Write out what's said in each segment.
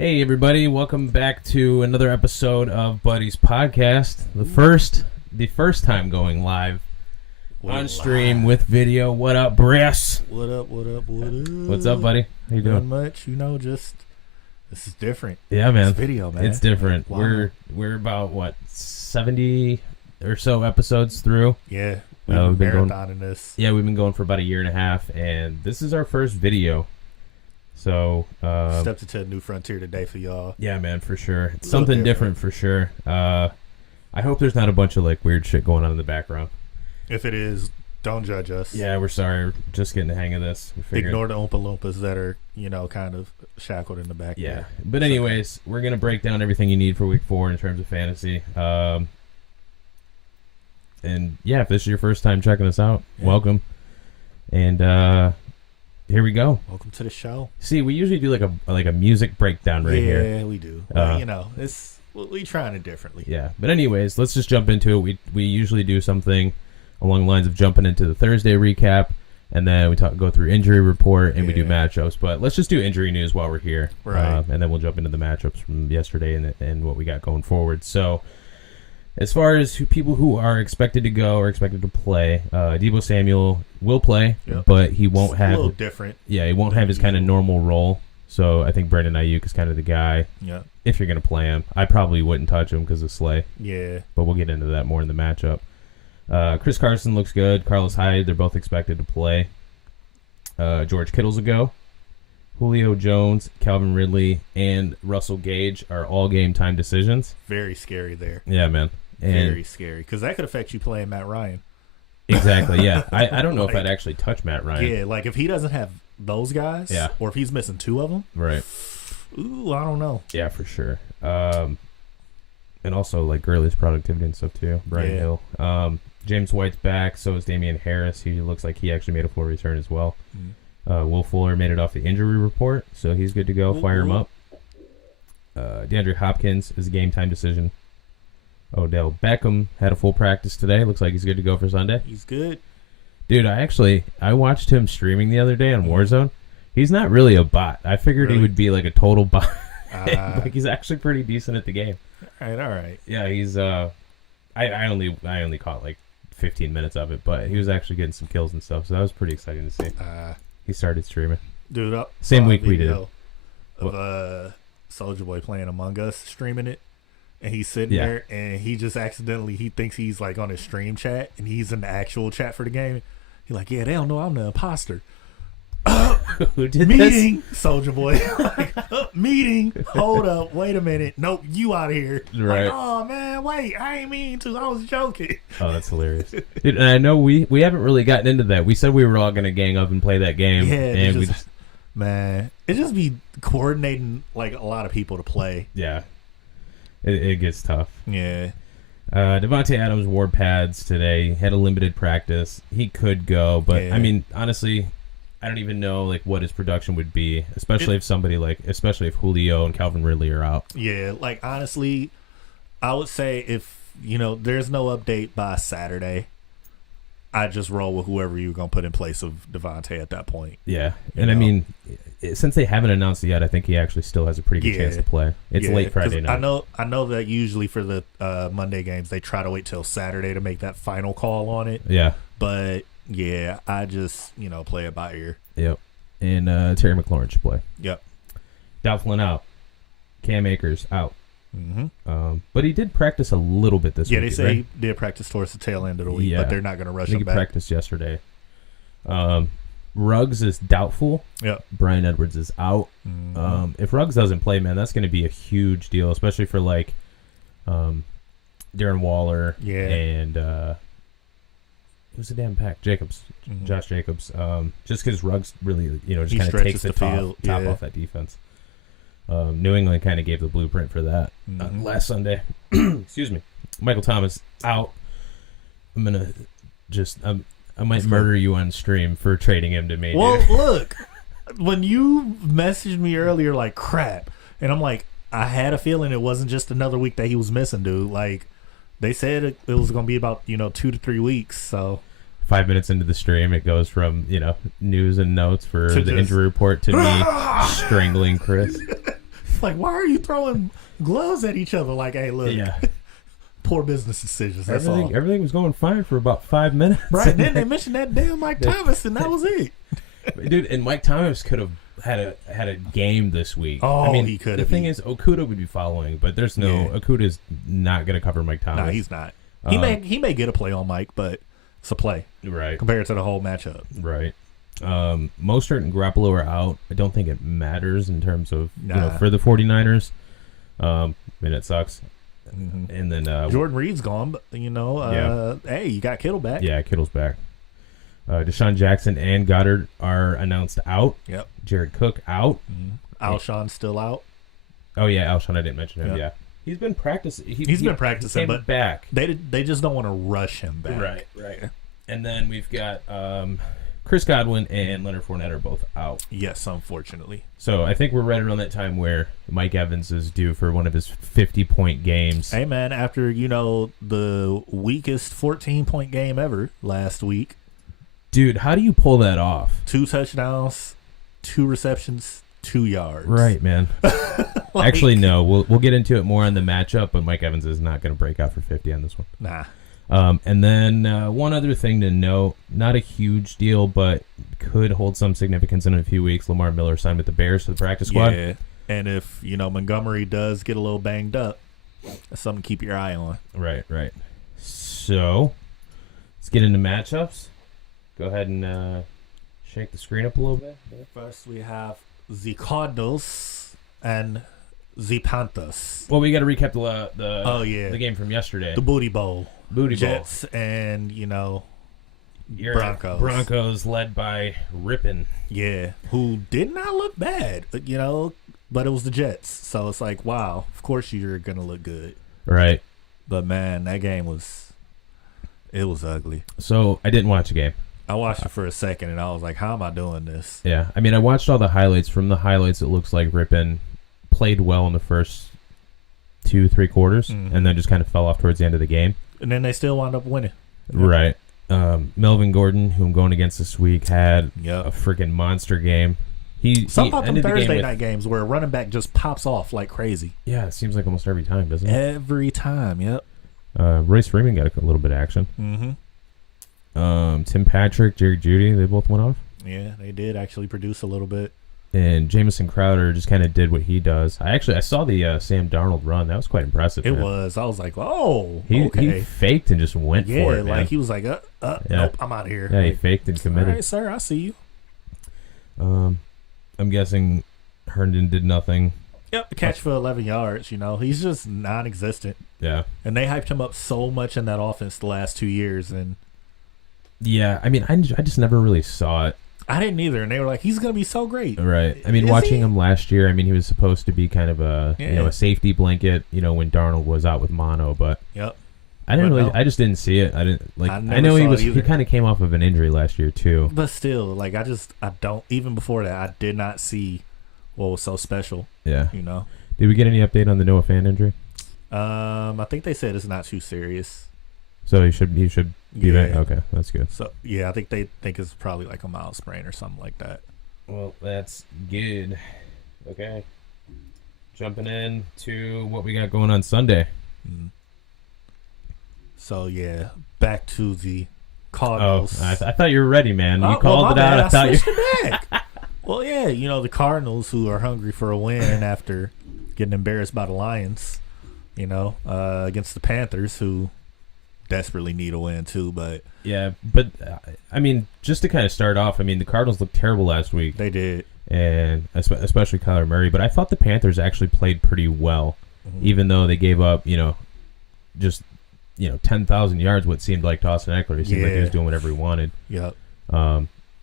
Hey everybody, welcome back to another episode of Buddy's Podcast. The first time going live on stream with video. What up, Brass? What up? What's up, buddy? How you doing? Not much, just this is different. Yeah, man. It's video, man. It's different. Wow. We're about 70 or so episodes through. Yeah, we've been marathoning this. Yeah, we've been going for about a year and a half, and this is our first video. So stepped into a new frontier today for y'all. Yeah, man, for sure. It's something different for sure. I hope there's not a bunch of weird shit going on in the background. If it is, don't judge us. Yeah, we're sorry. We're just getting the hang of this. Ignore the Oompa Loompas that are, kind of shackled in the back. Yeah. But anyways, we're going to break down everything you need for week 4 in terms of fantasy. And yeah, if this is your first time checking us out, welcome. And here we go. Welcome to the show. See, we usually do like a music breakdown here. Yeah, we do. Well, we trying it differently. Yeah. But anyways, let's just jump into it. We usually do something along the lines of jumping into the Thursday recap, and then we go through injury report, and we do matchups. But let's just do injury news while we're here, right? And then we'll jump into the matchups from yesterday and what we got going forward. So, as far as people who are expected to go or expected to play, Deebo Samuel will play, but he won't have a little different. Yeah, he won't have his kind of normal role. So I think Brandon Ayuk is kind of the guy. Yeah. If you're going to play him, I probably wouldn't touch him because of Slay. Yeah. But we'll get into that more in the matchup. Chris Carson looks good. Carlos Hyde, they're both expected to play. George Kittle's a go. Julio Jones, Calvin Ridley, and Russell Gage are all game time decisions. Very scary there. Yeah, man. Very scary because that could affect you playing Matt Ryan. Exactly, yeah. I don't know if I'd actually touch Matt Ryan. Yeah, if he doesn't have those guys, or if he's missing 2 of them. Right. Ooh, I don't know. Yeah, for sure. And also, Gurley's productivity and stuff, too. Brian Hill. James White's back, so is Damian Harris. He looks like he actually made a full return as well. Will Fuller made it off the injury report, so he's good to go. Fire him up. DeAndre Hopkins is a game time decision. Odell Beckham had a full practice today. Looks like he's good to go for Sunday. He's good. Dude, I watched him streaming the other day on Warzone. He's not really a bot. I figured he would be a total bot. He's actually pretty decent at the game. All right. Yeah, he's I only caught 15 minutes of it, but he was actually getting some kills and stuff, so that was pretty exciting to see. He started streaming. Dude, same week we did. Of Soulja Boy playing Among Us, streaming it. And he's sitting there, and he just he thinks he's on his stream chat, and he's in the actual chat for the game. He's like, yeah, they don't know I'm the imposter. Who did meeting, Soulja Boy. Meeting. Hold up. Wait a minute. Nope, you out of here. Right. Oh, man, wait. I ain't mean to. I was joking. Oh, that's hilarious. Dude, and I know we haven't really gotten into that. We said we were all going to gang up and play that game. Yeah, and man, it just be coordinating, a lot of people to play. Yeah. It gets tough. Yeah. Devontae Adams wore pads today. Had a limited practice. He could go, but I mean, honestly, I don't even know what his production would be, especially if Julio and Calvin Ridley are out. Yeah, honestly, I would say if there's no update by Saturday, I just roll with whoever you're gonna put in place of Devontae at that point. Yeah, I mean, since they haven't announced it yet, I think he actually still has a pretty good chance to play. It's late Friday night. I know that usually for the Monday games they try to wait till Saturday to make that final call on it. Yeah, but yeah, I just play it by ear. Yep, and Terry McLaurin should play. Yep, Doubtful out. Cam Akers out. Mm-hmm. But he did practice a little bit this week. Yeah, they say he did practice towards the tail end of the week, but they're not going to rush him back. He practiced yesterday. Ruggs is doubtful. Yep. Bryan Edwards is out. Mm-hmm. If Ruggs doesn't play, man, that's going to be a huge deal, especially for Darren Waller and who's the damn pack? Jacobs, Josh Jacobs. Just because Ruggs really, just kind of takes the top off that defense. New England kind of gave the blueprint for that last Sunday. Excuse me. Michael Thomas out. I'm gonna I might murder you on stream for trading him to me. Well, look, when you messaged me earlier, crap, and I'm like, I had a feeling it wasn't just another week that he was missing, dude. They said it was gonna be about 2 to 3 weeks, so. 5 minutes into the stream, it goes from news and notes for the injury report to me strangling Chris. Like, why are you throwing gloves at each other? Like, hey, look, poor business decisions. That's all. Everything was going fine for about 5 minutes. Right, and then they mentioned that damn Mike Thomas, and that was it. Dude, and Mike Thomas could have had a game this week. Oh, I mean, he could. The thing is, Okuda would be following, but there's no Okuda's not going to cover Mike Thomas. No, he's not. He may get a play on Mike, but it's a play, right? Compared to the whole matchup, right? Mostert and Garoppolo are out. I don't think it matters in terms of for the 49ers. I mean, it sucks. Mm-hmm. And then Jordan Reed's gone, but hey, you got Kittle back. Yeah, Kittle's back. Deshaun Jackson and Goddard are announced out. Yep. Jared Cook out. Mm-hmm. Alshon's still out. Oh yeah, Alshon. I didn't mention him. Yeah, he's been practicing. He's been practicing, but back. They just don't want to rush him back. Right. And then we've got Chris Godwin and Leonard Fournette are both out. Yes, unfortunately. So I think we're right around that time where Mike Evans is due for one of his 50-point games. Hey man, after the weakest 14-point game ever last week. Dude, how do you pull that off? 2 touchdowns, 2 receptions, 2 yards. Right, man. Actually, no. We'll get into it more on the matchup, but Mike Evans is not going to break out for 50 on this one. Nah. And then one other thing to note, not a huge deal, but could hold some significance in a few weeks. Lamar Miller signed with the Bears for the practice squad. Yeah, and if Montgomery does get a little banged up, that's something to keep your eye on. Right. So let's get into matchups. Go ahead and shake the screen up a little bit. First, we have the Cardinals and the Panthers. Well, we got to recap the game from yesterday. The Booty Bowl. Jets Bowl. And, Broncos. Broncos led by Rippin. Yeah, who did not look bad, but it was the Jets. So it's like, wow, of course you're going to look good. Right. But, man, that game was ugly. So I didn't watch the game. I watched it for a second, and I was like, how am I doing this? Yeah, I mean, I watched all the highlights. From the highlights, it looks like Rippin played well in the first 2-3 quarters, and then just kind of fell off towards the end of the game. And then they still wound up winning. Right. Melvin Gordon, who I'm going against this week, had a freaking monster game. Some of them Thursday night games where a running back just pops off like crazy. Yeah, it seems like almost every time, doesn't it? Every time, yep. Royce Freeman got a little bit of action. Mm-hmm. Tim Patrick, Jerry Jeudy, they both went off. Yeah, they did actually produce a little bit. And Jamison Crowder just kind of did what he does. I saw the Sam Darnold run. That was quite impressive. It was. I was like, oh, He faked and just went for it, man. Like he was like, nope, I'm out of here. Yeah, he faked and committed. All right, sir, I see you. I'm guessing Herndon did nothing. Yep, catch for 11 yards. He's just non-existent. Yeah. And they hyped him up so much in that offense the last 2 years, and yeah, I mean, I just never really saw it. I didn't either, and they were like, he's going to be so great. Right. I mean, watching him last year, I mean, he was supposed to be kind of a safety blanket, when Darnold was out with mono, but yep. I just didn't see it. I didn't like. I know he kind of came off of an injury last year too. But still, like I don't. Even before that, I did not see what was so special. Yeah. Did we get any update on the Noah Fant injury? I think they said it's not too serious. So he should be back. Okay, that's good. So yeah, I think they think it's probably like a mild sprain or something like that. Well, that's good. Okay, jumping in to what we got going on Sunday. Mm-hmm. So yeah, back to the Cardinals. Oh, I thought you were ready, man. You called it out. I thought you. Back. Well, yeah, the Cardinals who are hungry for a win after getting embarrassed by the Lions, against the Panthers who desperately need a win too. But yeah, I mean, just to kind of start off, I mean, the Cardinals looked terrible last week. They did, and especially Kyler Murray. But I thought the Panthers actually played pretty well, even though they gave up, just 10,000 yards. What seemed like to Austin Eckler. He seemed like he was doing whatever he wanted. Yep.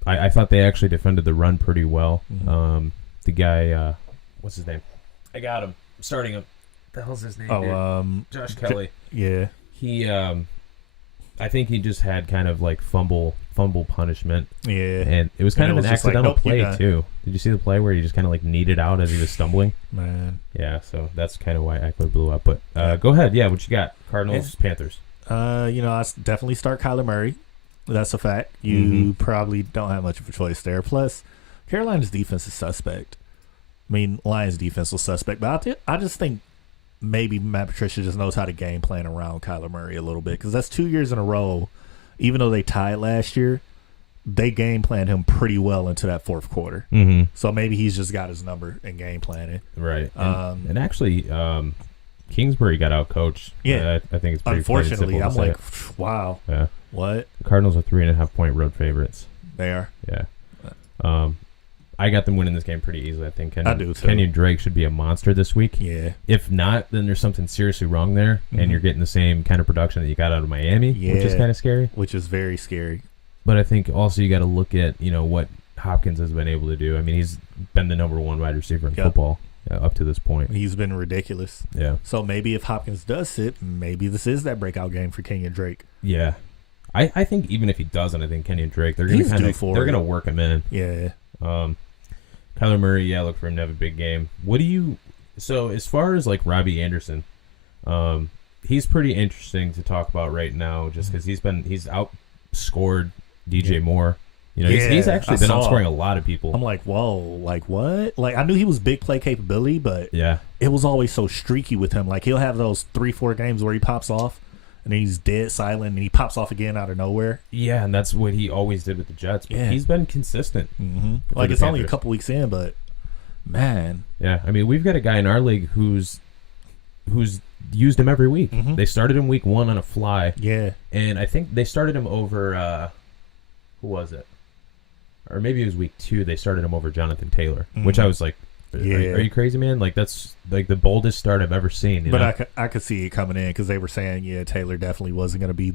I thought they actually defended the run pretty well. Mm-hmm. The guy, what's his name? I got him. I'm starting him. What the hell's his name? Oh, Josh Kelly. Yeah. He, I think he just had kind of like fumble punishment. Yeah. And it was kind of an accidental play too. Did you see the play where he just kind of like kneaded out as he was stumbling? Man. Yeah. So that's kind of why Eckler blew up. But go ahead. Yeah. What you got? Cardinals, Panthers. I definitely start Kyler Murray. That's a fact. You probably don't have much of a choice there. Plus, Carolina's defense is suspect. I mean, Lions defense was suspect, but I just think maybe Matt Patricia just knows how to game plan around Kyler Murray a little bit, because that's 2 years in a row. Even though they tied last year, they game planned him pretty well into that fourth quarter. Mm-hmm. So maybe he's just got his number in game planning. Right. And actually, Kingsbury got out coached. Yeah. I think it's pretty unfortunately. I'm like, it. wow. Yeah. What? The Cardinals are 3.5 point road favorites. They are. Yeah. I got them winning this game pretty easily. I think. I do too. Kenyon Drake should be a monster this week. Yeah. If not, then there's something seriously wrong there, and you're getting the same kind of production that you got out of Miami, which is kind of scary. Which is very scary. But I think also you got to look at what Hopkins has been able to do. I mean, he's been the number one wide receiver in football up to this point. He's been ridiculous. Yeah. So maybe if Hopkins does sit, maybe this is that breakout game for Kenyon Drake. Yeah. I think even if he doesn't, I think Kenyon Drake, they're going to work him in. Yeah. Kyler Murray, look for him to have a big game. So as far as like Robbie Anderson, he's pretty interesting to talk about right now, just because he's outscored DJ Moore. He's actually been outscoring a lot of people. I'm like, whoa, like what? Like I knew he was big play capability, but it was always so streaky with him. Like he'll have those 3-4 games where he pops off and then he's dead silent and he pops off again out of nowhere. Yeah, and that's what he always did with the Jets. But he's been consistent. Mm-hmm. Like it's only a couple weeks in, but man. Yeah, I mean, we've got a guy in our league who's used him every week. Mm-hmm. They started him week 1 on a fly. Yeah. And I think they started him over, who was it? Or maybe it was week 2. They started him over Jonathan Taylor, which I was like, are you crazy, man? Like that's like the boldest start I've ever seen. But I could see it coming in because they were saying, Taylor definitely wasn't going to be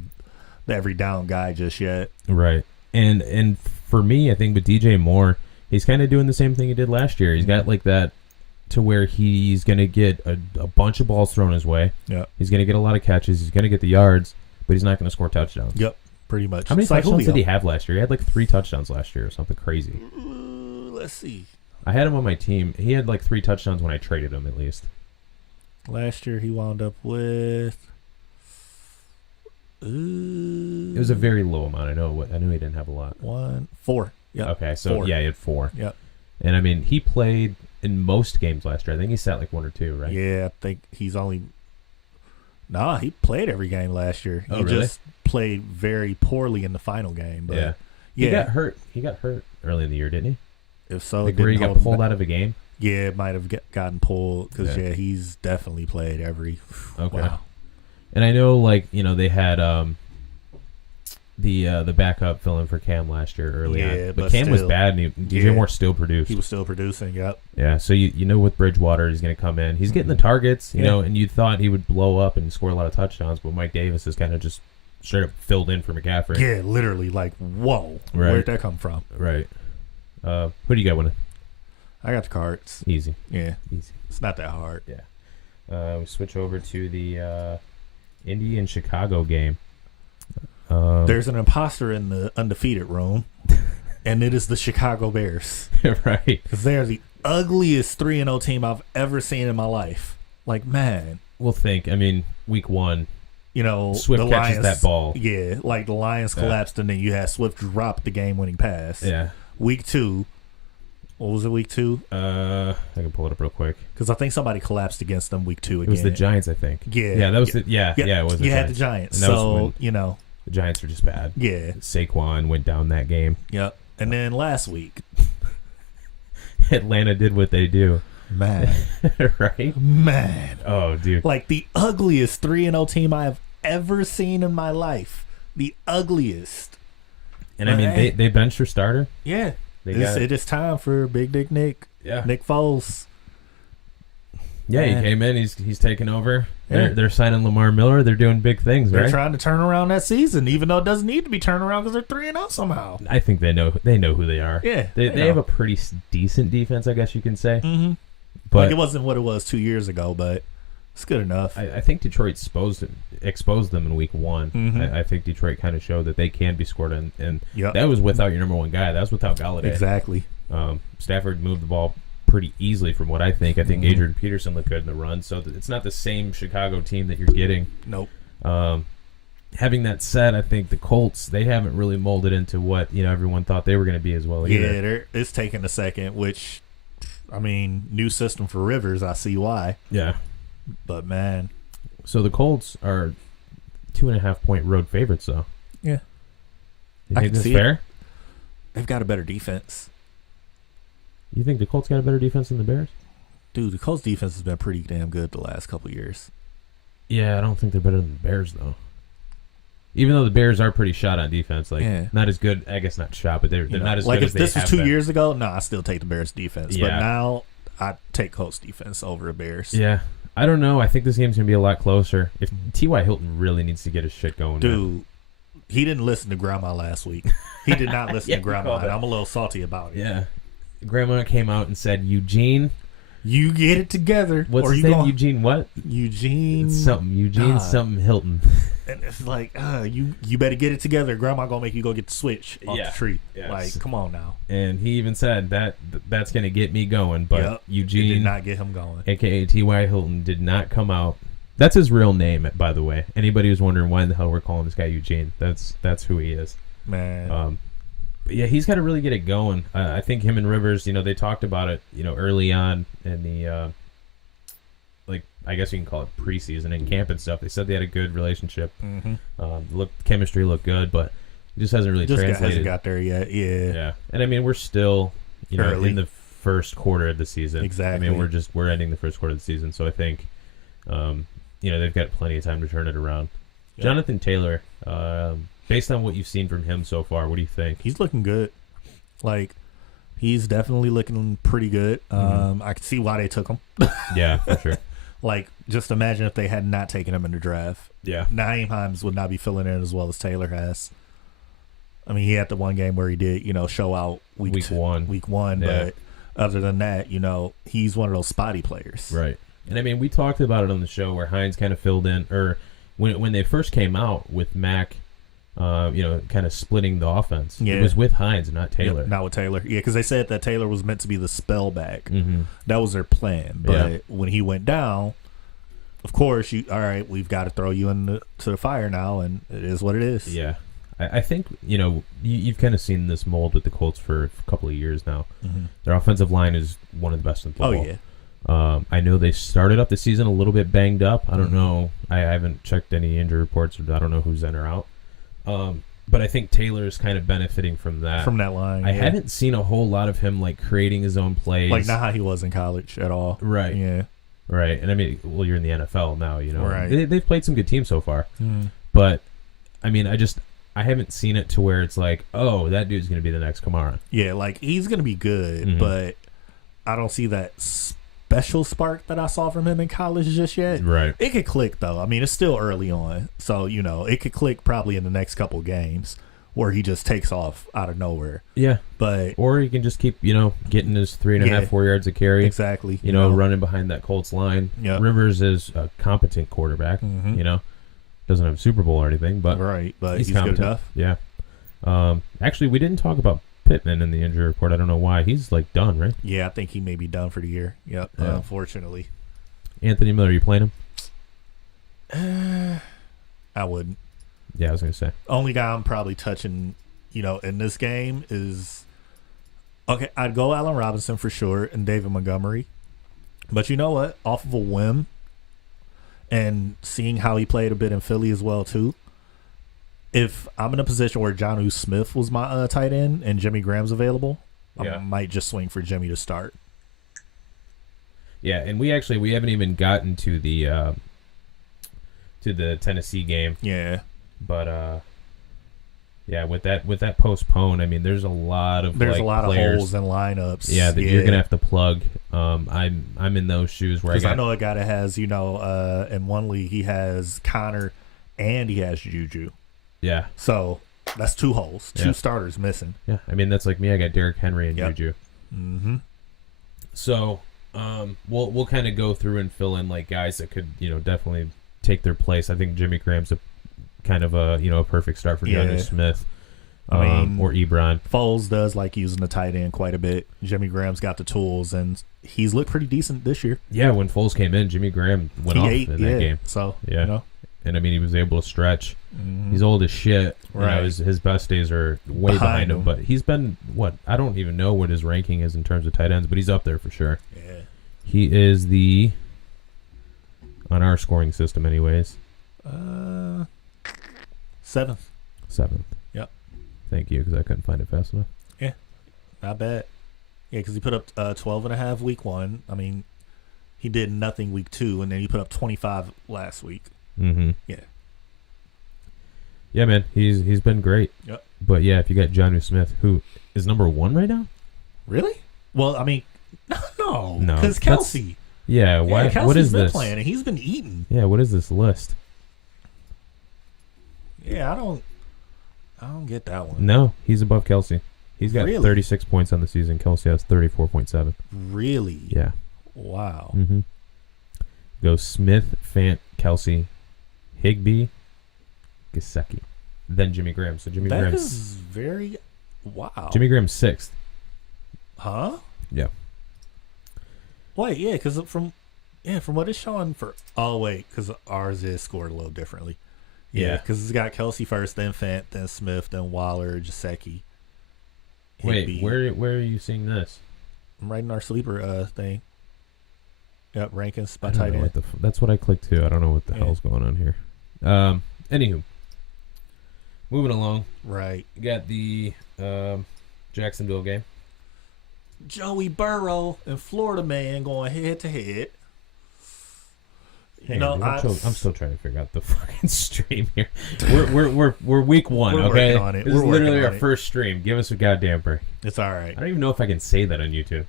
the every down guy just yet. Right. And for me, I think with DJ Moore, he's kind of doing the same thing he did last year. He's got like that to where he's going to get a bunch of balls thrown his way. Yeah. He's going to get a lot of catches. He's going to get the yards, but he's not going to score touchdowns. Yep. Pretty much. How many touchdowns did he have last year? He had like 3 touchdowns last year or something crazy. Let's see. I had him on my team. He had like 3 touchdowns when I traded him, at least. Last year he wound up with. It was a very low amount. I knew he didn't have a lot. 4. Yeah. Okay, so 4. He had 4. Yep. And I mean, he played in most games last year. I think he sat like 1 or 2, right? Yeah, I think he's only. Nah, he played every game last year. Oh, he really? just played very poorly in the final game. But He got hurt. He got hurt early in the year, didn't he? If so, like where he got pulled out of a game. Yeah, it might have gotten pulled because he's definitely played every. Okay. Wow. And I know, like they had the backup fill in for Cam last year early on, but Cam was bad, and DJ Moore still produced. He was still producing. Yep. Yeah. So with Bridgewater, he's going to come in. He's getting the targets, you know, and you thought he would blow up and score a lot of touchdowns, but Mike Davis is kind of just straight up filled in for McCaffrey. Yeah, literally, like whoa, right. Where'd that come from? Right. Who do you got winning? I got the Cards. Easy. Yeah. Easy. It's not that hard. Yeah. We switch over to the Indy and Chicago game. There's an imposter in the undefeated room, and it is the Chicago Bears. Right. Because they're the ugliest 3-0 team I've ever seen in my life. Like, man. We'll think. I mean, week 1. the Swift catches Lions, that ball. Yeah, like the Lions collapsed, and then you had Swift drop the game-winning pass. Yeah. Week 2. What was it, week 2? I can pull it up real quick. Because I think somebody collapsed against them week 2 again. It was the Giants, I think. Yeah. Yeah, that was it was the Giants. You had the Giants. And So, the Giants were just bad. Yeah. Saquon went down that game. Yep. And then last week. Atlanta did what they do. Man. Right? Man. Oh, dude. Like the ugliest 3-0 team I have ever seen in my life. The ugliest. And I mean, they benched their starter. Yeah. It is time for Big Dick Nick. Yeah. Nick Foles. Yeah, he came in. He's taking over. Yeah. They're signing Lamar Miller. They're doing big things, right? They're trying to turn around that season, even though it doesn't need to be turned around because they're 3-0 somehow. I think they know who they are. Yeah. They have a pretty decent defense, I guess you can say. Mm-hmm. But like it wasn't what it was 2 years ago, but it's good enough. I think Detroit exposed them in week 1. Mm-hmm. I think Detroit kind of showed that they can be scored on, and yep. that was without your number 1 guy. That was without Galladay. Exactly. Stafford moved the ball pretty easily from what I think. I think Adrian Peterson looked good in the run, so it's not the same Chicago team that you're getting. Nope. Having that said, I think the Colts, they haven't really molded into what everyone thought they were going to be as well either. Yeah, it's taken a second, which I mean, new system for Rivers. I see why. Yeah. But, man. So the Colts are 2.5-point road favorites, though. Yeah. You I think can that's see fair? it. They've got a better defense. You think the Colts got a better defense than the Bears? Dude, the Colts defense has been pretty damn good the last couple of years. Yeah, I don't think they're better than the Bears, though. Even though the Bears are pretty shot on defense, like not as good. I guess not shot, but they're not as good as they have been. Like if this was 2 years ago, no, I still take the Bears defense. Yeah. But now I take Colts defense over the Bears. Yeah, I don't know. I think this game's gonna be a lot closer. If T.Y. Hilton really needs to get his shit going, dude, he didn't listen to Grandma last week. He did not listen to Grandma, and I'm a little salty about it. Yeah, Grandma came out and said, "Eugene, you get it together." What's his name? Eugene what? Eugene. It's something. Eugene something Hilton. And it's like, you better get it together. Grandma gonna make you go get the switch off the tree. Yes. Like, come on now. And he even said that's gonna get me going. But Eugene it did not get him going. AKA T.Y. Hilton did not come out. That's his real name, by the way. Anybody who's wondering why in the hell we're calling this guy Eugene, that's who he is. Man. But yeah, he's got to really get it going. I think him and Rivers, they talked about it, early on in the, I guess you can call it preseason and camp and stuff. They said they had a good relationship. Mm-hmm. Chemistry looked good, but it just hasn't really translated. Hasn't got there yet. Yeah. Yeah. And I mean, we're still, early in the first quarter of the season. Exactly. I mean, we're ending the first quarter of the season, so I think, they've got plenty of time to turn it around. Yep. Jonathan Taylor, based on what you've seen from him so far, what do you think? He's looking good. Like, he's definitely looking pretty good. I can see why they took him. Yeah, for sure. Like, just imagine if they had not taken him in the draft. Yeah. Nyheim Hines would not be filling in as well as Taylor has. I mean, he had the one game where he did, show out week one. Yeah. But other than that, he's one of those spotty players. Right. And I mean, we talked about it on the show where Hines kind of filled in, or when they first came out with Mac, kind of splitting the offense. Yeah. It was with Hines, not Taylor. Not with Taylor. Yeah, because they said that Taylor was meant to be the spell back. Mm-hmm. That was their plan. But when he went down, of course, we've got to throw you into the fire now, and it is what it is. Yeah. I think, you've kind of seen this mold with the Colts for a couple of years now. Mm-hmm. Their offensive line is one of the best in football. Oh, yeah. I know they started up the season a little bit banged up. I don't know. I haven't checked any injury reports. I don't know who's in or out. But I think Taylor is kind of benefiting from that. From that line. I haven't seen a whole lot of him creating his own plays. Like not how he was in college at all. Right. Yeah. Right. And I mean, well, you're in the NFL now, Right. They've played some good teams so far. Mm. But I mean, I haven't seen it to where it's like, oh, that dude's going to be the next Kamara. Yeah, he's going to be good, but I don't see that special spark that I saw from him in college just yet. Right. It could click, though. I mean, it's still early on. So, it could click probably in the next couple games where he just takes off out of nowhere. Yeah. But or he can just keep, getting his 3.5, 4 yards of carry. Exactly. Running behind that Colts line. Yep. Rivers is a competent quarterback, Doesn't have a Super Bowl or anything, but but he's good enough. Yeah. Actually, we didn't talk about Pittman in the injury report. I don't know why. He's done, right? Yeah, I think he may be done for the year. Yep. Yeah. Unfortunately. Anthony Miller, are you playing him? I wouldn't. Yeah, I was gonna say. Only guy I'm probably touching, in this game is I'd go Allen Robinson for sure and David Montgomery. But you know what? Off of a whim and seeing how he played a bit in Philly as well too. If I'm in a position where Jonnu Smith was my tight end and Jimmy Graham's available, I might just swing for Jimmy to start. Yeah, and we haven't even gotten to the Tennessee game. Yeah. But with that postpone, I mean, there's a lot of players, holes in lineups. Yeah, that you're gonna have to plug. I'm in those shoes where I know a guy that has in one league he has Connor and he has Juju. Yeah. So that's 2 holes, 2 starters missing. Yeah, I mean that's like me. I got Derrick Henry and Juju. Mm-hmm. So we'll kind of go through and fill in guys that could definitely take their place. I think Jimmy Graham's a kind of a perfect start for Jonnu Smith. I mean, or Ebron. Foles does like using the tight end quite a bit. Jimmy Graham's got the tools, and he's looked pretty decent this year. Yeah, when Foles came in, Jimmy Graham went off in that game. So yeah, and I mean he was able to stretch. Mm-hmm. He's old as shit. Right, his best days are way behind him. But he's been I don't even know what his ranking is in terms of tight ends, but he's up there for sure. He is on our scoring system anyways. 7th. 7th. Yep. Thank you, because I couldn't find it fast enough. Yeah, not bad. Yeah, because he put up 12.5 week 1. I mean, he did nothing week 2, and then he put up 25 last week. Mm-hmm. Yeah. Yeah, man, he's been great. Yep. But yeah, if you got Jonnu Smith, who is number 1 right now? Really? Well, I mean, no, No, because Kelsey. Yeah, why? Kelsey's what is been this? playing, and he's been eating. Yeah, what is this list? Yeah, I don't get that one. No, he's above Kelsey. He's got Really? 36 points on the season. Kelsey has 34.7. Really? Yeah. Wow. Mm-hmm. Goes Smith, Fant, Kelsey, Higbee, Gesicki, then Jimmy Graham. So Jimmy That Graham's is very wow. Jimmy Graham's 6th. Huh? Yeah. Wait, yeah, because from what it's showing for. Oh wait, because ours is scored a little differently. Yeah, because it's got Kelsey first, then Fant, then Smith, then Waller, Gesicki. Wait, where are you seeing this? I'm writing our sleeper thing. Yep, rankings by I don't tight know end. that's what I clicked to. I don't know what the hell's going on here. Anywho, moving along. Right. You got the Jacksonville game. Joey Burrow and Florida man going head to head. Hang on, dude, I'm still trying to figure out the fucking stream here. We're week 1, We're okay? working on it. This is literally our first stream. Give us a goddamn break. It's all right. I don't even know if I can say that on YouTube.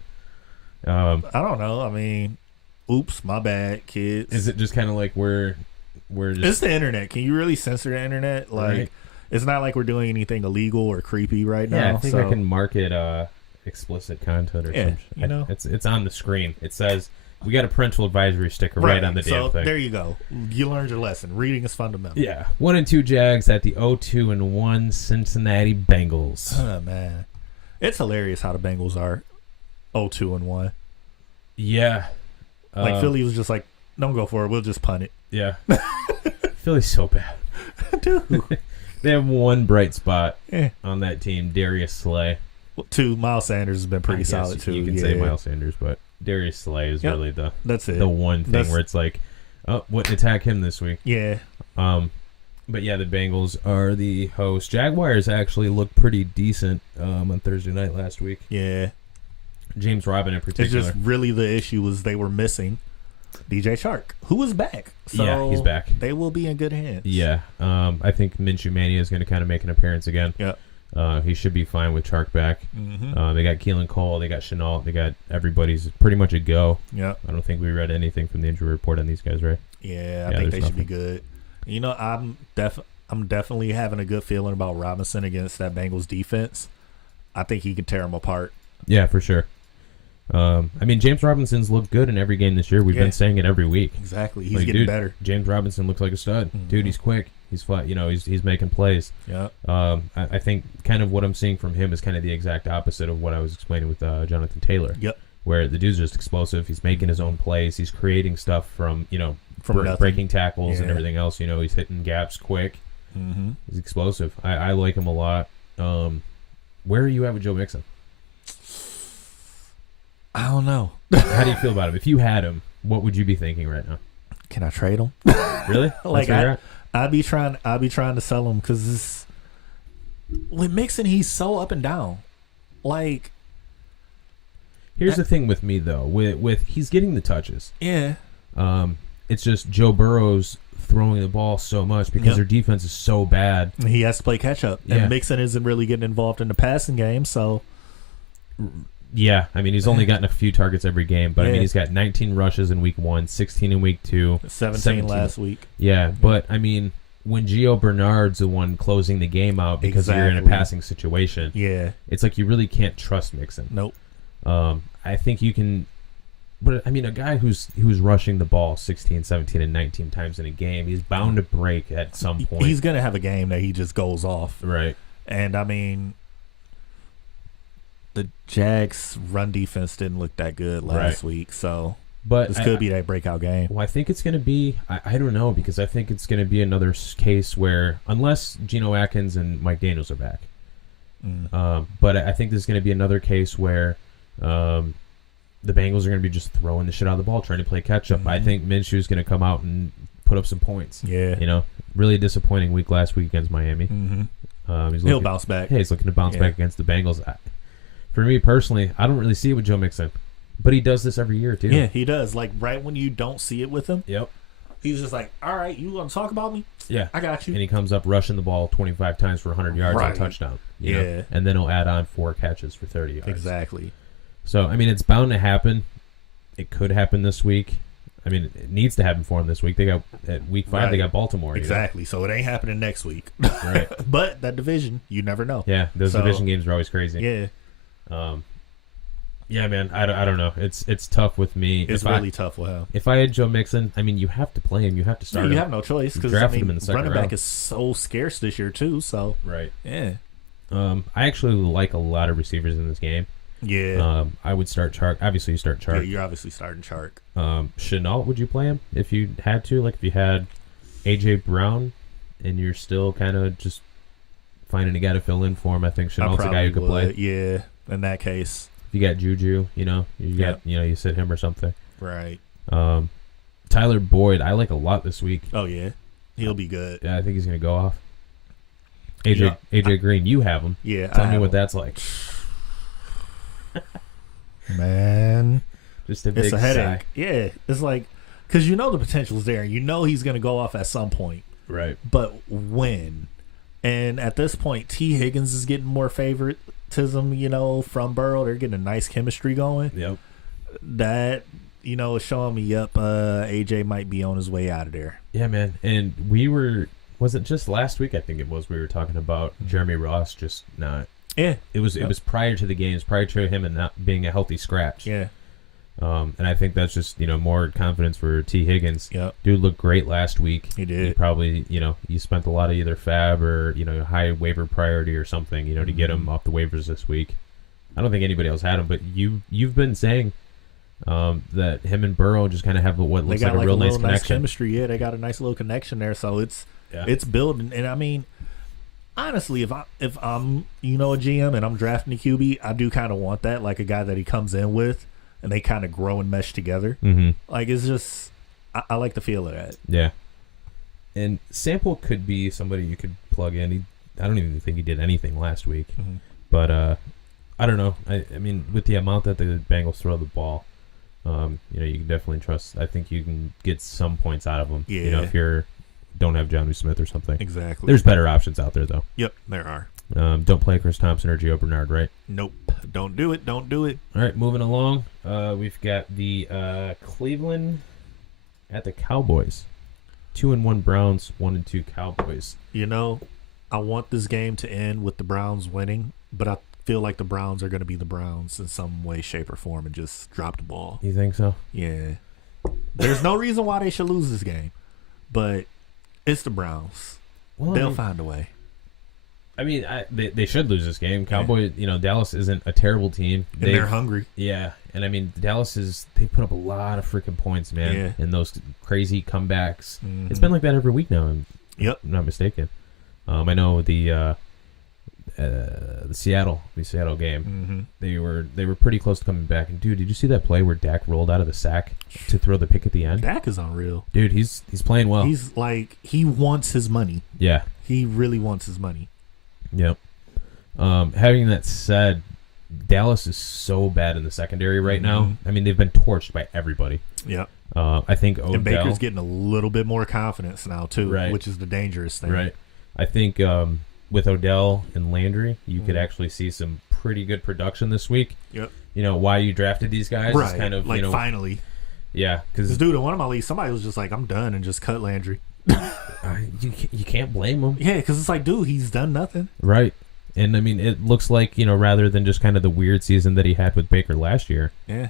I don't know. I mean, oops, my bad, kids. Is it just kind of like we're just? It's the internet. Can you really censor the internet? Like, Right. It's not like we're doing anything illegal or creepy right now. Yeah, I think so. I can mark it explicit content or something. you know. It's on the screen. It says we got a parental advisory sticker right on the damn thing. There you go. You learned your lesson. Reading is fundamental. Yeah, 1-2 Jags at the 0-2-1 Cincinnati Bengals. Oh man, it's hilarious how the Bengals are 0-2-1. Yeah, Like Philly was just like, don't go for it. We'll just punt it. Yeah, Philly's so bad. Dude. They have one bright spot Yeah. on that team, Darius Slay. Well, 2, Miles Sanders has been pretty I guess solid too. You can say Miles Sanders, but Darius Slay is really That's it. the one thing where it's like, oh, wouldn't attack him this week. Yeah. But yeah, the Bengals are the host. Jaguars actually looked pretty decent on Thursday night last week. Yeah. James Robinson in particular. It's just really the issue was they were missing DJ Chark, who was back. So yeah, he's back. They will be in good hands. Yeah. I think Minshew Mania is going to kind of make an appearance again. Yeah. He should be fine with Chark back. Mm-hmm. They got Keelan Cole. They got Chenault. They got everybody's pretty much a go. Yeah. I don't think we read anything from the injury report on these guys, right? Yeah, I think they should be good. You know, I'm definitely having a good feeling about Robinson against that Bengals defense. I think he can tear them apart. Yeah, for sure. I mean, James Robinson's looked good in every game this year. We've been saying it every week. Exactly. He's getting better. James Robinson looks like a stud. Mm-hmm. Dude, he's quick. He's flat. You know, he's making plays. Yeah. I think kind of what I'm seeing from him is kind of the exact opposite of what I was explaining with Jonathan Taylor. Yep. Where the dude's just explosive. He's making his own plays. He's creating stuff from nothing. breaking tackles and Yeah. everything else. You know, he's hitting gaps quick. Mm-hmm. He's explosive. I like him a lot. Where are you at with Joe Mixon? I don't know. How do you feel about him? If you had him, what would you be thinking right now? Can I trade him? Really? Like That's where you're at? I'd be trying to sell him because with Mixon, he's so up and down. Like, Here's the thing with me though. With he's getting the touches. yeah, It's just Joe Burrow's throwing the ball so much because their defense is so bad. he has to play catch up, Yeah. and Mixon isn't really getting involved in the passing game. So Yeah, I mean he's only gotten a few targets every game, but I Yeah. mean he's got 19 rushes in week 1, 16 in week 2, 17 last week. Yeah, but I mean when Gio Bernard's the one closing the game out because you're in a Exactly. passing situation, Yeah, it's like you really can't trust Mixon. nope. I think you can, but I mean a guy who's rushing the ball 16, 17, and 19 times in a game, he's bound to break at some point. He's gonna have a game that he just goes off, right. and I mean, the Jags' run defense didn't look that good last week, so But this could be that breakout game. Well, I think it's going to be. I don't know because I think it's going to be another case where unless Geno Atkins and Mike Daniels are back, but I think this is going to be another case where the Bengals are going to be just throwing the shit out of the ball, trying to play catch up. I think Minshew is going to come out and put up some points. Yeah. You know, really disappointing week last week against Miami. He'll bounce back. Yeah, he's looking to bounce back against the Bengals. For me personally, I don't really see it with Joe Mixon, but he does this every year too. Yeah, he does. Like right when you don't see it with him, Yep. he's just like, all right, you want to talk about me? Yeah. I got you. And he comes up rushing the ball 25 times for 100 yards on a touchdown. You know? And then he'll add on 4 catches for 30 yards. Exactly. So, I mean, it's bound to happen. It could happen this week. I mean, it needs to happen for him this week. They got at week 5. They got Baltimore. Exactly. So it ain't happening next week. Right. But that division, you never know. Yeah, those division games are always crazy. Yeah. Yeah, man. I don't know. It's tough with me. It's really tough with him. If I had Joe Mixon, I mean, you have to play him. You have to start him. You have no choice because him in the second running round. back is so scarce this year too. So right. Yeah. I actually like a lot of receivers in this game. Yeah. I would start Chark. Obviously, you start Chark. Yeah, you're obviously starting Chark. Chenault, would you play him if you had to? Like if you had AJ Brown and you're still kind of just finding a guy to fill in for him, I think Chenault's a guy who could play. Yeah. In that case. If you got Juju, you sit him or something. Right. Tyler Boyd, I like a lot this week. Oh yeah, he'll be good. Yeah, I think he's gonna go off. AJ Green, you have him. Yeah. Tell me what that's like. Man, just a big it's a headache. sigh. Yeah, it's like because you know the potential's there. You know he's gonna go off at some point. Right. But when? And at this point, T. Higgins is getting more favoritism, from Burrow. They're getting a nice chemistry going. Yep. That, is showing me, AJ might be on his way out of there. Yeah, man. And was it just last week, I think it was, we were talking about Jeremy Ross just not. Yeah. It was prior to the games, prior to him and not being a healthy scratch. Yeah. And I think that's just, more confidence for T. Higgins. Yep. Dude looked great last week. He did. He probably, you spent a lot of either fab or, high waiver priority or something, to get him off the waivers this week. I don't think anybody else had him, but you've been saying that him and Burrow just kind of have what looks like a real nice connection. Chemistry. Yeah, they got a nice little connection there. So it's building. And I mean, honestly, if I'm, a GM and I'm drafting a QB, I do kind of want that, like a guy that he comes in with. And they kind of grow and mesh together. Mm-hmm. Like, it's just, I like the feel of that. Yeah. And Sample could be somebody you could plug in. I don't even think he did anything last week. Mm-hmm. But I don't know. I mean, with the amount that the Bengals throw the ball, you can definitely trust. I think you can get some points out of them. Yeah. If you don't have Jonnu Smith or something. Exactly. There's better options out there, though. Yep, there are. Don't play Chris Thompson or Gio Bernard, right? Nope. Don't do it. Don't do it. All right, moving along. We've got the Cleveland at the Cowboys. 2-1 Browns, 1-2 Cowboys. I want this game to end with the Browns winning, but I feel like the Browns are going to be the Browns in some way, shape, or form and just drop the ball. You think so? Yeah. There's no reason why they should lose this game, but it's the Browns. Well, they'll find a way. I mean, they should lose this game. Cowboys, Dallas isn't a terrible team. And they're hungry. Yeah, and I mean, Dallas they put up a lot of freaking points, man. Yeah. And those crazy comebacks. Mm-hmm. It's been like that every week now. Yep. I'm not mistaken. I know the Seattle game. Mm-hmm. They were pretty close to coming back. And dude, did you see that play where Dak rolled out of the sack to throw the pick at the end? Dak is unreal. Dude, he's playing well. He's like he wants his money. Yeah. He really wants his money. Yep. Having that said, Dallas is so bad in the secondary right now. I mean, they've been torched by everybody. Yep. I think Odell. And Baker's getting a little bit more confidence now, too, right. Which is the dangerous thing. Right. I think with Odell and Landry, you could actually see some pretty good production this week. Yep. Why you drafted these guys right. is kind of, finally. Yeah. Because, dude, in one of my leagues, somebody was just like, I'm done and just cut Landry. You can't blame him. Yeah, because it's like, dude, he's done nothing. Right. And, I mean, it looks like, rather than just kind of the weird season that he had with Baker last year. Yeah.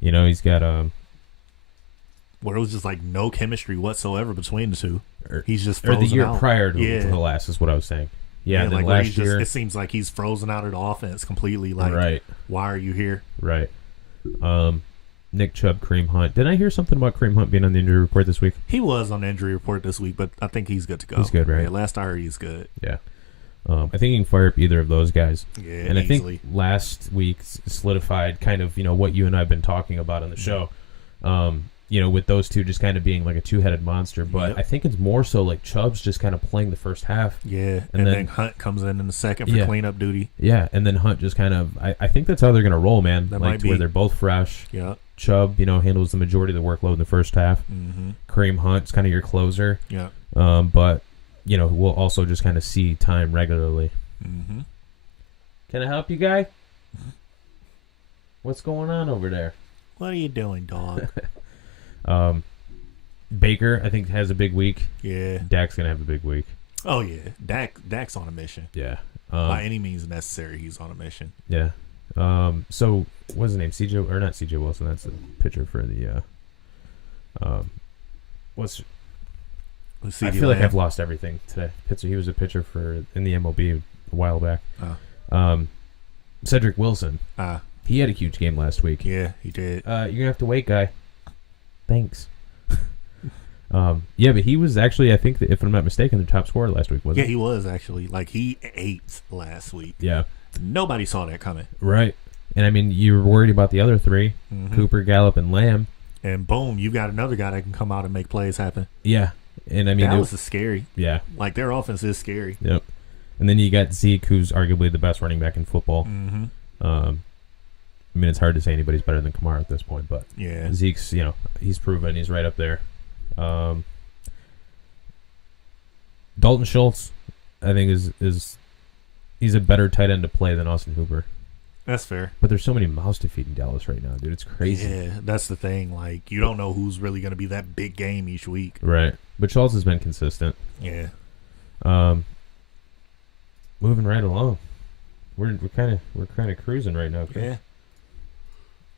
He's got where it was just like no chemistry whatsoever between the two. He's just frozen or the year out. Prior to the last is what I was saying. Yeah, and then like last year it seems like he's frozen out of the offense completely. Like, right. Why are you here? Right. Nick Chubb, Kareem Hunt. Did I hear something about Kareem Hunt being on the injury report this week? He was on the injury report this week, but I think he's good to go. He's good, right? Yeah, last I heard, he's good. Yeah. I think he can fire up either of those guys. Yeah, and easily. I think last week solidified kind of, what you and I have been talking about on the show. With those two just kind of being like a two-headed monster. But I think it's more so like Chubb's just kind of playing the first half. Yeah, and then Hunt comes in the second for cleanup duty. Yeah, and then Hunt just kind of, I think that's how they're going to roll, man. That like might be. where they're both fresh. Yeah. Chubb, handles the majority of the workload in the first half. Mm-hmm. Kareem Hunt's kind of your closer. Yeah. But, we'll also just kind of see time regularly. Mm-hmm. Can I help you, guy? What's going on over there? What are you doing, dog? Baker, I think, has a big week. Yeah. Dak's going to have a big week. Oh, yeah. Dak's on a mission. Yeah. By any means necessary, he's on a mission. Yeah. So, what's his name? CJ, or not CJ Wilson, that's the pitcher for the, I feel like I've lost everything today. He was a pitcher in the MLB a while back. Cedric Wilson. He had a huge game last week. Yeah, he did. You're going to have to wait, guy. Thanks. But he was actually, I think, if I'm not mistaken, the top scorer last week, wasn't he? Yeah, he was actually. Like, he ate last week. Yeah. Nobody saw that coming. Right. And, I mean, you were worried about the other three, Cooper, Gallup, and Lamb. And boom, you got another guy that can come out and make plays happen. Yeah. And, I mean, that was scary. Yeah. Like, their offense is scary. Yep. And then you got Zeke, who's arguably the best running back in football. Mm-hmm. I mean, it's hard to say anybody's better than Kamara at this point, but yeah, Zeke's, he's proven he's right up there. Dalton Schultz, I think, is he's a better tight end to play than Austin Hooper. That's fair. But there's so many mouths to feed in Dallas right now, dude. It's crazy. Yeah, that's the thing. Like, you don't know who's really going to be that big game each week. Right. But Schultz has been consistent. Yeah. Moving right along. We're kind of cruising right now. Okay? Yeah.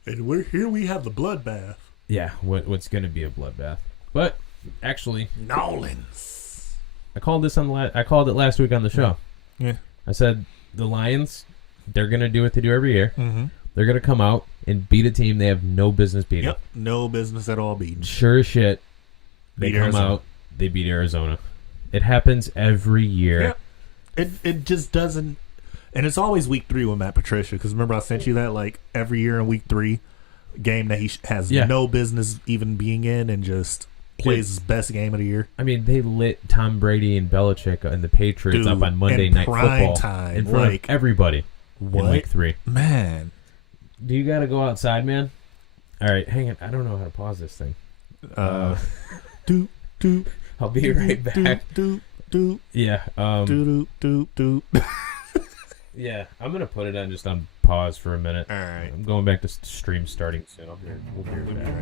And we have the bloodbath. Yeah, what's going to be a bloodbath. But actually, Nolans. I called it last week on the show. Yeah. I said the Lions, they're going to do what they do every year. Mm-hmm. They're going to come out and beat a team they have no business beating. Yep, no business at all beating. Sure as shit, they come out, they beat Arizona. It happens every year. Yep. It just doesn't. And it's always week 3 with Matt Patricia, because remember I sent you that, like, every year in week 3 game that he has no business even being in and just plays his best game of the year. I mean, they lit Tom Brady and Belichick and the Patriots up on Monday Night Football time, in front of everybody in week 3. Man. Do you got to go outside, man? All right, hang on. I don't know how to pause this thing. I'll be right back. Yeah. Yeah, I'm going to put it on just on pause for a minute. All right. I'm going back to stream starting soon. We'll be right back.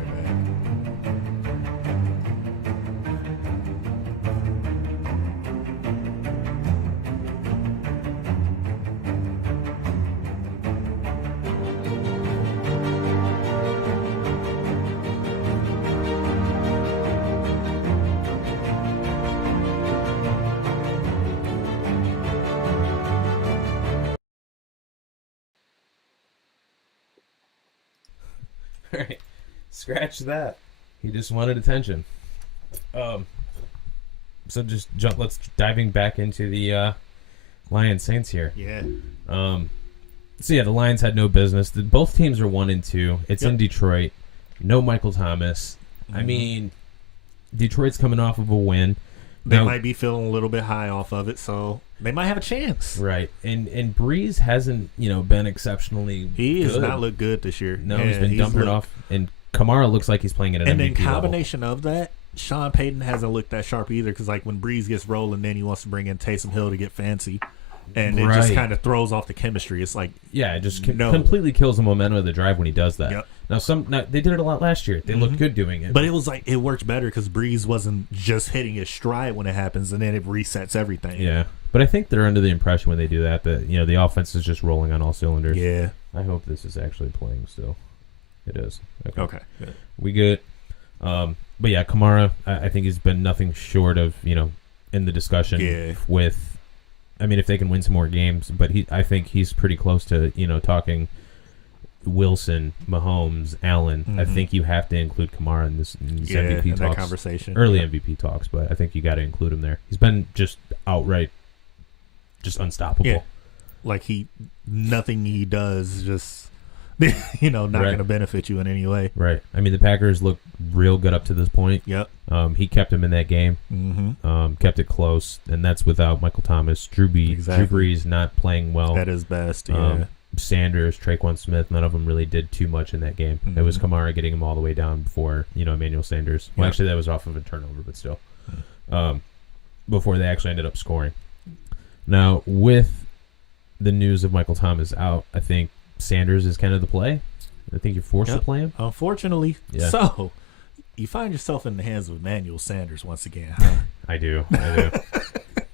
All right, scratch that. He just wanted attention. So just jump. Let's diving back into the Lions Saints here. Yeah. So yeah, the Lions had no business. Both teams are 1-2. It's in Detroit. No Michael Thomas. I mean, Detroit's coming off of a win. They might be feeling a little bit high off of it, so they might have a chance. Right. And Breeze hasn't, been exceptionally He has not looked good this year. No, he's been dumping it off. And Kamara looks like he's playing at an and MVP then combination level. of that, Sean Payton hasn't looked that sharp either, because like when Breeze gets rolling, then he wants to bring in Taysom Hill to get fancy. And it just kind of throws off the chemistry. It's like, it just completely kills the momentum of the drive when he does that. Yep. Now they did it a lot last year. They looked good doing it. But it was like, it worked better because Breeze wasn't just hitting his stride when it happens, and then it resets everything. Yeah. But I think they're under the impression when they do that the offense is just rolling on all cylinders. Yeah. I hope this is actually playing still. It is. Okay. Good. We good. But yeah, Kamara, I think he's been nothing short of, in the discussion with, I mean, if they can win some more games, but I think he's pretty close to, talking Wilson, Mahomes, Allen. I think you have to include Kamara in these MVP talks. That conversation. Early MVP talks, but I think you got to include him there. He's been just outright just unstoppable. Yeah. Like nothing he does is just, not going to benefit you in any way. Right. I mean, the Packers look real good up to this point. Yep. He kept him in that game. Mm-hmm. Kept it close, and that's without Michael Thomas. Drew Brees not playing well. At his best, yeah. Sanders, Traquan Smith, none of them really did too much in that game. Mm-hmm. It was Kamara getting him all the way down before, Emmanuel Sanders. Well, actually, that was off of a turnover, but still. Before they actually ended up scoring. Now, with the news of Michael Thomas out, I think Sanders is kind of the play. I think you're forced to play him. Unfortunately. Yeah. So, you find yourself in the hands of Emmanuel Sanders once again, huh? I do.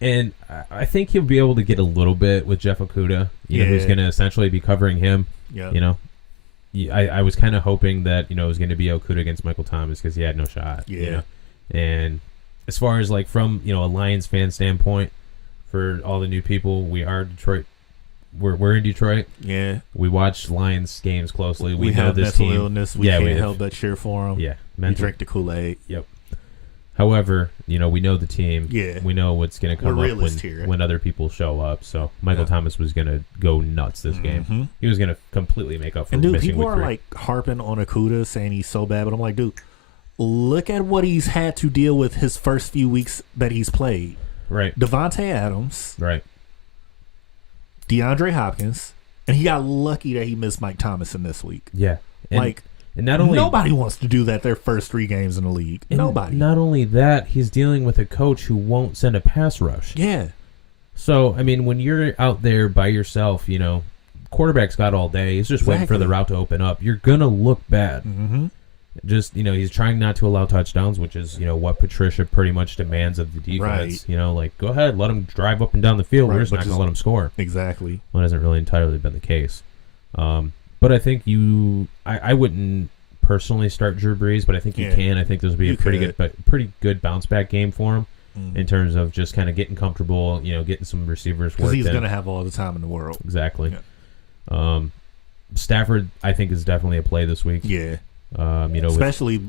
And I think he'll be able to get a little bit with Jeff Okudah, who's going to essentially be covering him. Yeah. I was kind of hoping that, it was going to be Okudah against Michael Thomas because he had no shot. Yeah. And as far as like from, a Lions fan standpoint, for all the new people, we are Detroit. We're in Detroit. Yeah. We watch Lions games closely. We know have this mental team. illness. We can't help but cheer for them. Yeah. We drink the Kool-Aid. Yep. However, we know the team. Yeah. We know what's going to come up when other people show up. So Michael Thomas was going to go nuts this game. He was going to completely make up for missing week 3. People are like harping on Okudah, saying he's so bad, but I'm like, dude, look at what he's had to deal with his first few weeks that he's played. Right. Devontae Adams. Right. DeAndre Hopkins. And he got lucky that he missed Mike Thomas in this week. Yeah. And not only nobody wants to do that their first 3 games in the league. Nobody. Not only that, he's dealing with a coach who won't send a pass rush. Yeah. So, I mean, when you're out there by yourself, quarterback's got all day. He's just waiting for the route to open up. You're going to look bad. Mm-hmm. Just, he's trying not to allow touchdowns, which is, what Patricia pretty much demands of the defense. Right. Go ahead, let him drive up and down the field. We're just not going to let him score. Exactly. Well, it hasn't really entirely been the case. But I think I wouldn't personally start Drew Brees, but I think you can. I think this would be a pretty good bounce back game for him in terms of just kind of getting comfortable, getting some receivers work. Because he's going to have all the time in the world. Exactly. Yeah. Stafford, I think, is definitely a play this week. Yeah. Especially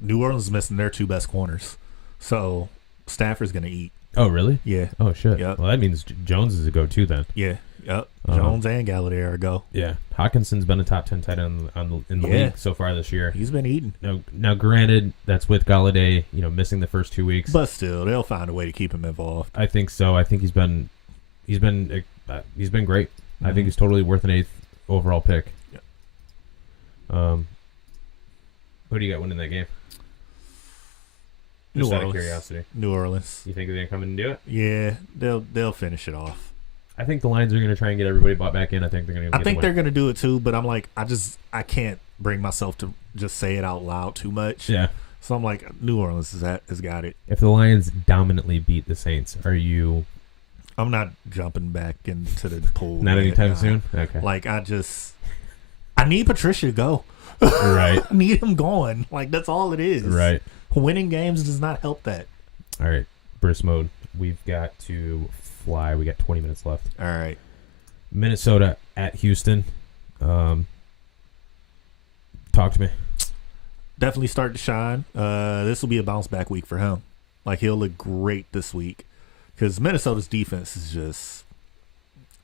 New Orleans missing their 2 best corners, so Stafford's going to eat. Oh, really? Yeah. Oh, shit. Yep. Well, that means Jones is a go-to then. Yeah. Yep. Jones and Galladay are a go. Yeah. Hawkinson's been a top 10 tight end in the league so far this year. He's been eating. Now, granted, that's with Galladay, missing the first 2 weeks. But still, they'll find a way to keep him involved. I think so. I think he's been great. I think he's totally worth an 8th overall pick. Yep. Who do you got winning that game? Just out of curiosity. New Orleans. You think they're going to come in and do it? Yeah, they'll finish it off. I think the Lions are going to try and get everybody bought back in. I think they're going to. I think they're going to do it too, but I'm like, I can't bring myself to just say it out loud too much. Yeah. So I'm like, New Orleans has got it. If the Lions dominantly beat the Saints, are you? I'm not jumping back into the pool. Not anytime soon. Okay. Like I need Patricia to go. Right. I need him going. Like that's all it is. Right. Winning games does not help that. All right. Burst mode. We've got to fly. We got 20 minutes left. All right. Minnesota at Houston. Talk to me. Definitely start to shine. This will be a bounce back week for him. Like he'll look great this week because Minnesota's defense is just.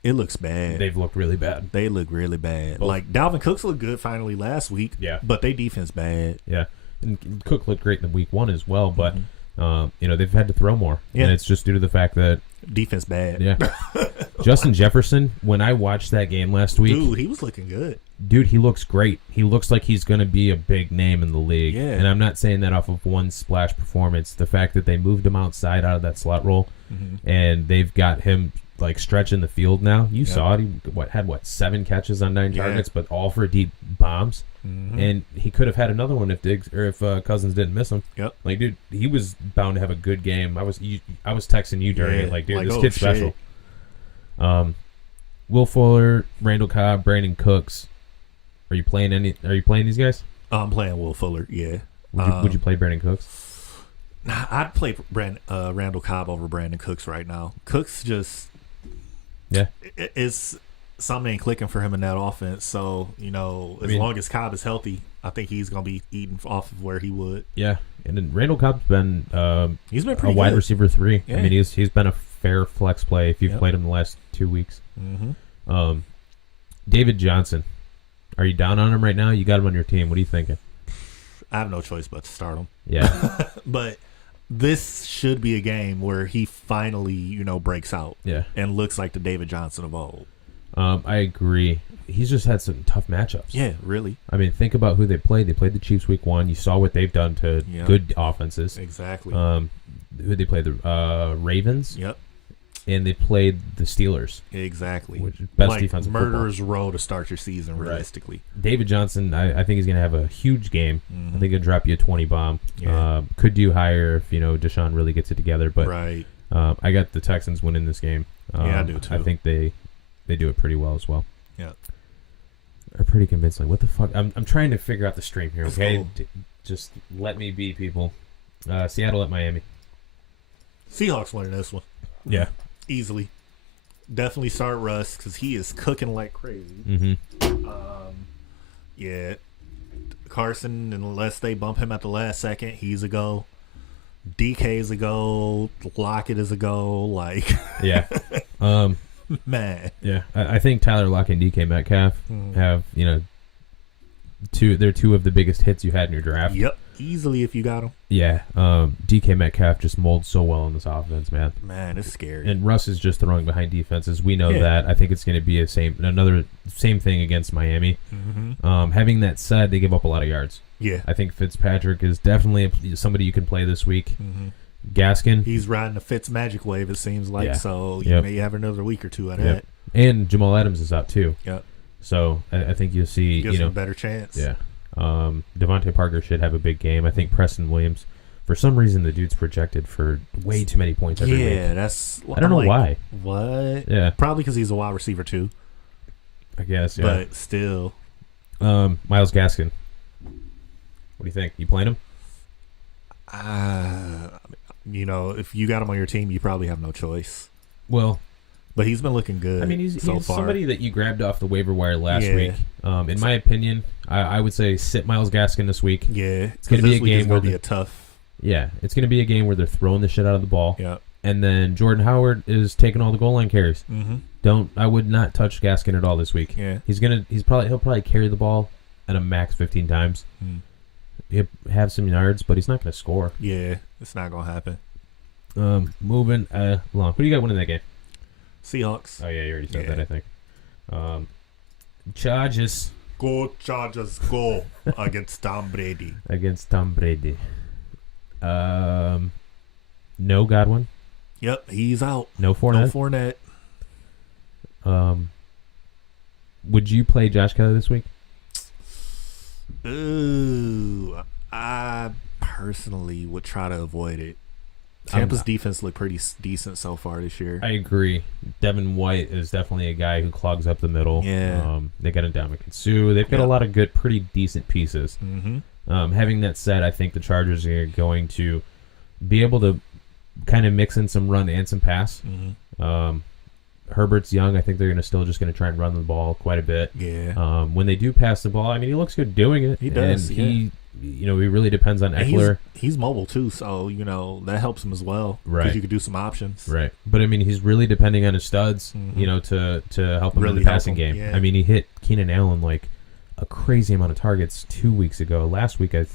It looks bad. They've looked really bad. They look really bad. Like Dalvin Cook's looked good finally last week. Yeah. But they defense bad. Yeah. And Cook looked great in the week 1 as well, but they've had to throw more. Yeah. And it's just due to the fact that defense bad. Yeah. Justin Jefferson, when I watched that game last week, dude, he was looking good. Dude, he looks great. He looks like he's going to be a big name in the league. Yeah. And I'm not saying that off of one splash performance. The fact that they moved him outside out of that slot role and they've got him like stretching the field now. You saw it. He had 7 catches on 9 targets, but all for deep bombs. And he could have had another one if Cousins didn't miss him. Yep. Like, dude, he was bound to have a good game. I was texting you during it, like, dude, this kid's special. Will Fuller, Randall Cobb, Brandon Cooks. Are you playing these guys? I'm playing Will Fuller. Yeah. Would you play Brandon Cooks? I'd play Randall Cobb over Brandon Cooks right now. Cooks just. Yeah. It's something ain't clicking for him in that offense. So, long as Cobb is healthy, I think he's going to be eating off of where he would. Yeah. And then Randall Cobb's been he's been pretty a wide good. receiver 3. Yeah. I mean, he's been a fair flex play if you've played him the last 2 weeks. David Johnson. Are you down on him right now? You got him on your team. What are you thinking? I have no choice but to start him. Yeah. But this should be a game where he finally, breaks out. Yeah. And looks like the David Johnson of old. I agree. He's just had some tough matchups. Yeah, really. I mean, think about who they played. They played the Chiefs week 1. You saw what they've done to good offenses. Exactly. Who they played? The Ravens. Yep. And they played the Steelers. Exactly. Which is best defensive murderer's row to start your season, realistically. Right. David Johnson, I think he's going to have a huge game. I think he'll drop you a 20 bomb. Yeah. Could do higher if, Deshaun really gets it together. But right. I got the Texans winning this game. Yeah, I do too. I think they do it pretty well as well. Yeah. Are pretty convincing. What the fuck? I'm trying to figure out the stream here, okay? Cool. Just let me be, people. Seattle at Miami. Seahawks winning this one. Yeah. Easily. Definitely start Russ because he is cooking like crazy. Mm-hmm. Yeah. Carson, unless they bump him at the last second, he's a go. DK is a go. Lockett is a go. Like, yeah. Man. Yeah. I think Tyler Lockett and DK Metcalf have, they're two of the biggest hits you had in your draft. Yep. Easily if you got them. Yeah. DK Metcalf just molds so well in this offense, man. Man, it's scary. And Russ is just throwing behind defenses. We know that. I think it's going to be another same thing against Miami. Having that said, they give up a lot of yards. Yeah. I think Fitzpatrick is definitely somebody you can play this week. Gaskin. He's riding the Fitz magic wave, it seems like. Yeah. So you may have another week or two out of that. And Jamal Adams is out too. Yep. So I think you'll see. Gives him a better chance. Yeah. Devontae Parker should have a big game. I think Preston Williams, for some reason, the dude's projected for way too many points every week. Yeah, that's. I don't know why. What? Yeah. Probably because he's a wide receiver too. I guess. Yeah. But still. Myles Gaskin. What do you think? You playing him? If you got him on your team, you probably have no choice. Well, but he's been looking good. I mean, he's far. somebody that you grabbed off the waiver wire last week. In my opinion, I would say sit Myles Gaskin this week. Yeah, it's going to be a game where be a tough. Yeah, it's going to be a game where they're throwing the shit out of the ball. Yeah, and then Jordan Howard is taking all the goal line carries. I would not touch Gaskin at all this week. Yeah, he'll probably carry the ball at a max 15 times. He'll have some yards, but he's not going to score. Yeah, it's not going to happen. Moving along. Who do you got winning that game? Seahawks. Oh, yeah, you already said that, I think. Chargers. Go Chargers, go against Tom Brady. Against Tom Brady. No Godwin. Yep, he's out. No Fournette. Would you play Josh Kelly this week? Ooh, I personally would try to avoid it. Tampa's defense looked pretty decent so far this year. I agree. Devin White is definitely a guy who clogs up the middle. Yeah. They got Ndamukong Suh. They've got a lot of good, pretty decent pieces. Having that said, I think the Chargers are going to be able to kind of mix in some run and some pass. Herbert's young. I think they're still just going to try and run the ball quite a bit. Yeah. When they do pass the ball, I mean, he looks good doing it. He does. And he really depends on Eckler. He's mobile too, so that helps him as well. Right. Because you could do some options. Right. But I mean, he's really depending on his studs, to help him really in the passing him, game. yeah. I mean, he hit Keenan Allen like a crazy amount of targets 2 weeks ago. Last week, it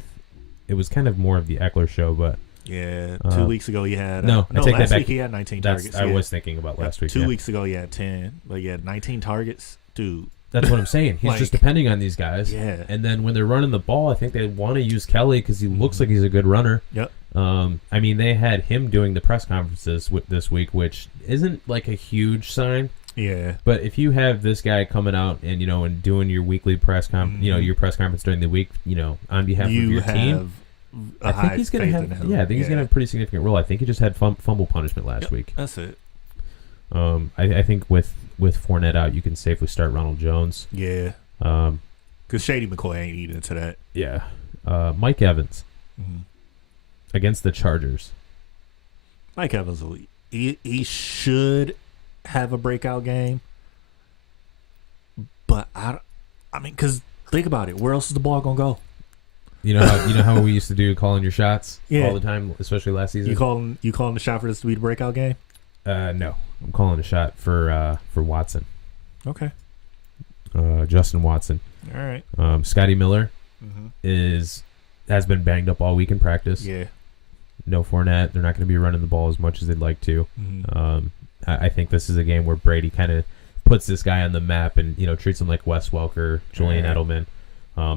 was kind of more of the Eckler show, but. Yeah, 2 weeks ago he had... I take that last back. week he had 19 targets. I was thinking about last week. 2 weeks ago he had 10, but he had 19 targets. Dude. That's what I'm saying. He's just depending on these guys. Yeah. And then when they're running the ball, I think they want to use Kelly because he looks like he's a good runner. Yep. I mean, they had him doing the press conferences this week, which isn't like a huge sign. Yeah. But if you have this guy coming out and, and doing your weekly press your press conference during the week, on behalf of your team... I think he's going to have. Yeah, I think he's going to have a pretty significant role. I think he just had fumble punishment last week. That's it. I think with Fournette out, you can safely start Ronald Jones. Yeah. Because Shady McCoy ain't eating into that. Yeah. Mike Evans against the Chargers. Mike Evans, he should have a breakout game, but I mean, because think about it, where else is the ball gonna go? You know how we used to do calling your shots all the time, especially last season. You calling the shot for this to be the breakout game? No, I'm calling a shot for Watson. Okay. Justin Watson. All right. Scotty Miller has been banged up all week in practice. Yeah. No Fournette. They're not going to be running the ball as much as they'd like to. I think this is a game where Brady kind of puts this guy on the map and treats him like Wes Welker, Julian Edelman.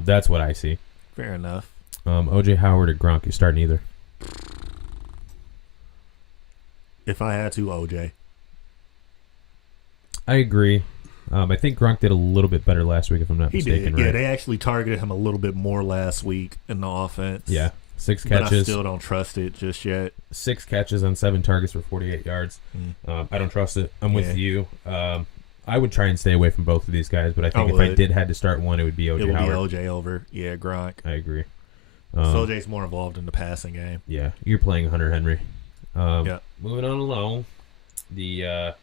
That's what I see. Fair enough. OJ Howard or Gronk, you starting either? If I had to, OJ. I agree. I think Gronk did a little bit better last week, if I'm not mistaken. He did. Right? Yeah, they actually targeted him a little bit more last week in the offense. Yeah, 6 But catches. I still don't trust it just yet. 6 catches on 7 targets for 48 yards. I don't trust it. I'm with you. I would try and stay away from both of these guys, but I think if I did had to start one, it would be OJ It would Howard. be OJ over. Yeah, Gronk. I agree. So OJ's more involved in the passing game. Yeah, you're playing Hunter Henry. Yeah. Moving on along, the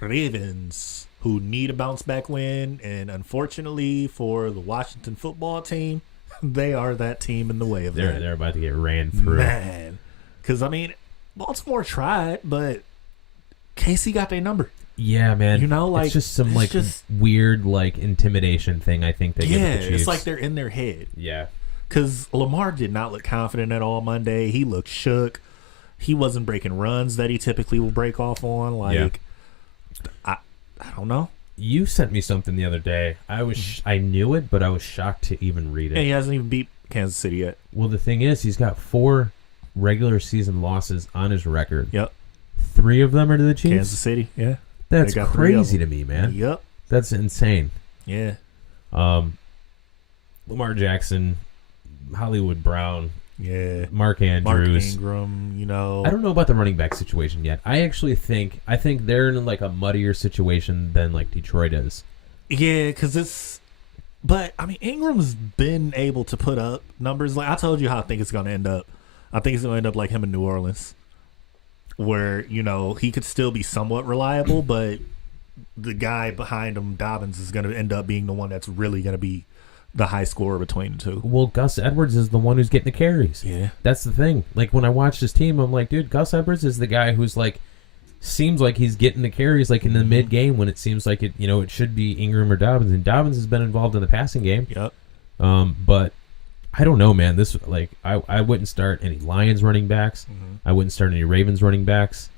Ravens, who need a bounce back win, and unfortunately for the Washington football team, they are that team in the way of that. they're about to get ran through. Man, because Baltimore tried, but KC got their number. Yeah, man. Like it's just some weird intimidation thing. I think they give the Chiefs. It's like they're in their head. Yeah, because Lamar did not look confident at all Monday. He looked shook. He wasn't breaking runs that he typically will break off on. I don't know. You sent me something the other day. I knew it, but I was shocked to even read it. And he hasn't even beat Kansas City yet. Well, the thing is, he's got 4 regular season losses on his record. Yep. 3 of them are to the Chiefs. Kansas City, yeah. That's crazy to me, man. Yep. That's insane. Yeah. Lamar Jackson, Hollywood Brown, yeah, Mark Andrews, Ingram. I don't know about the running back situation yet. I think they're in a muddier situation than Detroit is. Yeah, because but Ingram's been able to put up numbers. I told you how I think it's going to end up. I think it's going to end up like him in New Orleans, where he could still be somewhat reliable, but the guy behind him, Dobbins, is going to end up being the one that's really going to be the high scorer between the two. Well, Gus Edwards is the one who's getting the carries. Yeah. That's the thing. When I watch this team, I'm like, dude, Gus Edwards is the guy who's seems like he's getting the carries in the mid game when it seems like it should be Ingram or Dobbins, and Dobbins has been involved in the passing game. Yep. But I don't know, man. This I wouldn't start any Lions running backs. I wouldn't start any Ravens running backs.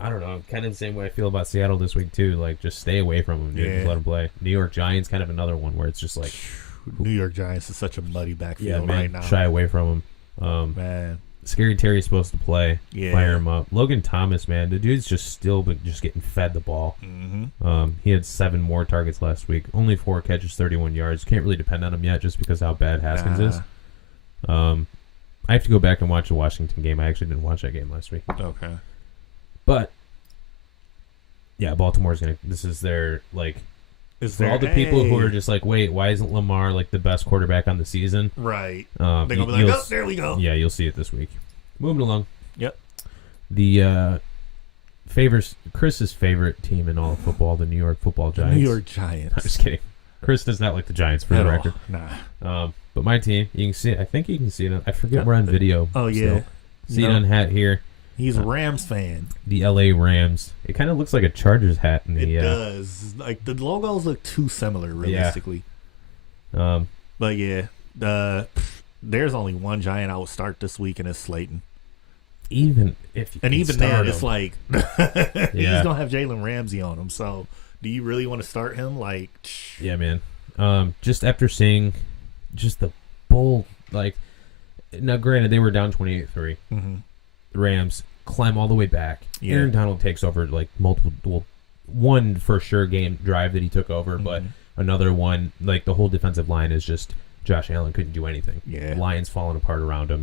I don't know. Kind of the same way I feel about Seattle this week too. Just stay away from them, dude. Just let them play. New York Giants, kind of another one where it's just New York Giants is such a muddy backfield right now. Shy away from them. Man, Scary Terry's supposed to play. Yeah. Fire him up. Logan Thomas, man, the dude's just getting fed the ball. He had 7 more targets last week. Only 4 catches, 31 yards. Can't really depend on him yet, just because how bad Haskins is. I have to go back and watch the Washington game. I actually didn't watch that game last week. Okay. But yeah, Baltimore's gonna. This is their for all the people who are just wait, why isn't Lamar the best quarterback on the season? Right. They're gonna be oh, there we go. Yeah, you'll see it this week. Moving along. Yep. The Chris's favorite team in all of football, the New York Football Giants. New York Giants. I'm just kidding. Chris does not like the Giants for the record. Nah. But my team, you can see it. I think you can see it. I forget we're on video. Oh yeah. See it on hat here. He's a Rams fan. The LA Rams. It kind of looks like a Chargers hat. It does. The logos look too similar, realistically. Yeah. But yeah, there's only one Giant I would start this week, and it's Slayton. Even if you even then, it's he's Yeah. gonna have Jalen Ramsey on him. So, do you really want to start him? Yeah, man. Just after seeing just the bull, now granted they were down 28-3. The Rams climb all the way back. Yeah. Aaron Donald takes over multiple, one for sure game drive that he took over, but another one, the whole defensive line is just Josh Allen couldn't do anything. Yeah. Lions falling apart around him,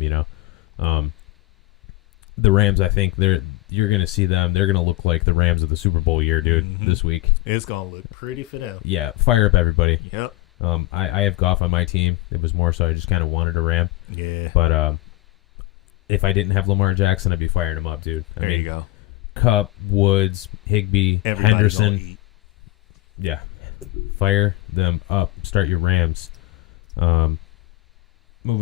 The Rams, I think you're going to see them. They're going to look like the Rams of the Super Bowl year, dude, this week. It's going to look pretty for them. Yeah, fire up everybody. Yep. I have Goff on my team. It was more so I just kind of wanted a Ram. Yeah. But if I didn't have Lamar Jackson, I'd be firing him up, dude. There you go. Kupp, Woods, Higbee, Everybody's Henderson. gonna eat. Yeah. Fire them up. Start your Rams. Moving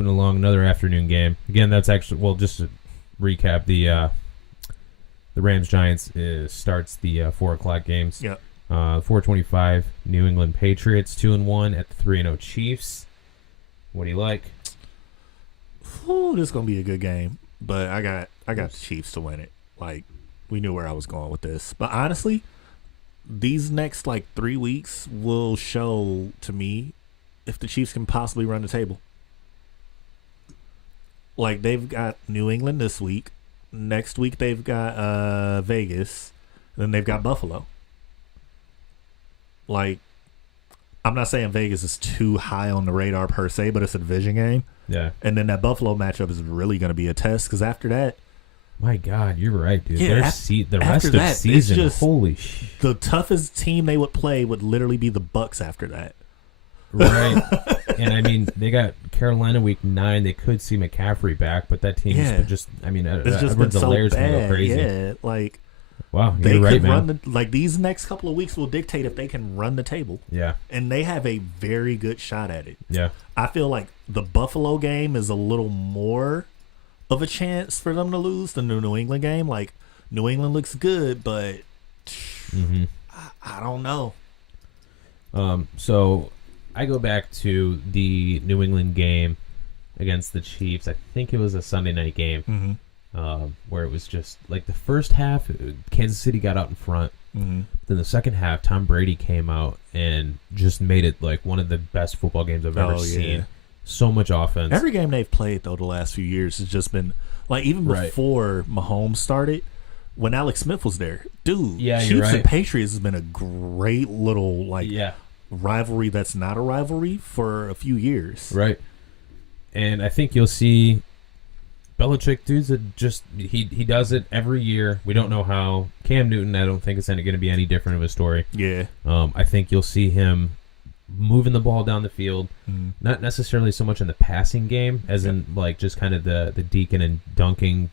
along, another afternoon game. Again, that's actually, just to recap, the The Rams-Giants starts the 4 o'clock games. Yep. 4:25, New England Patriots 2-1 at the 3-0 Chiefs. What do you like? Ooh, this is gonna be a good game, but I got the Chiefs to win it. Like, we knew where I was going with this, but honestly, these next 3 weeks will show to me if the Chiefs can possibly run the table. Like, they've got New England this week. Next week they've got Vegas. Then they've got Buffalo. Like, I'm not saying Vegas is too high on the radar per se, but it's a division game. Yeah. And then that Buffalo matchup is really going to be a test because after that, my God, you're right, dude. Yeah, the rest of the season, just, holy shit. The toughest team they would play would literally be the Bucks after that. Right. And I mean, they got Carolina week 9. They could see McCaffrey back, but that team's it's just been so layers bad. Go crazy. Yeah, like, wow, they you're right, can man. run these next couple of weeks will dictate if they can run the table. Yeah. And they have a very good shot at it. Yeah. I feel like the Buffalo game is a little more of a chance for them to lose than the New England game. Like, New England looks good, but I don't know. So I go back to the New England game against the Chiefs. I think it was a Sunday night game where it was just like the first half, Kansas City got out in front. Then the second half, Tom Brady came out and just made it like one of the best football games I've ever seen. So much offense. Every game they've played, though, the last few years has just been like, even before Mahomes started, when Alex Smith was there, dude, Chiefs and Patriots has been a great little rivalry that's not a rivalry for a few years. Right. And I think you'll see Belichick dudes that just he does it every year. We don't know how. Cam Newton, I don't think it's going to be any different of a story. Yeah. I think you'll see him moving the ball down the field, not necessarily so much in the passing game as in like just kind of the deacon and dunking,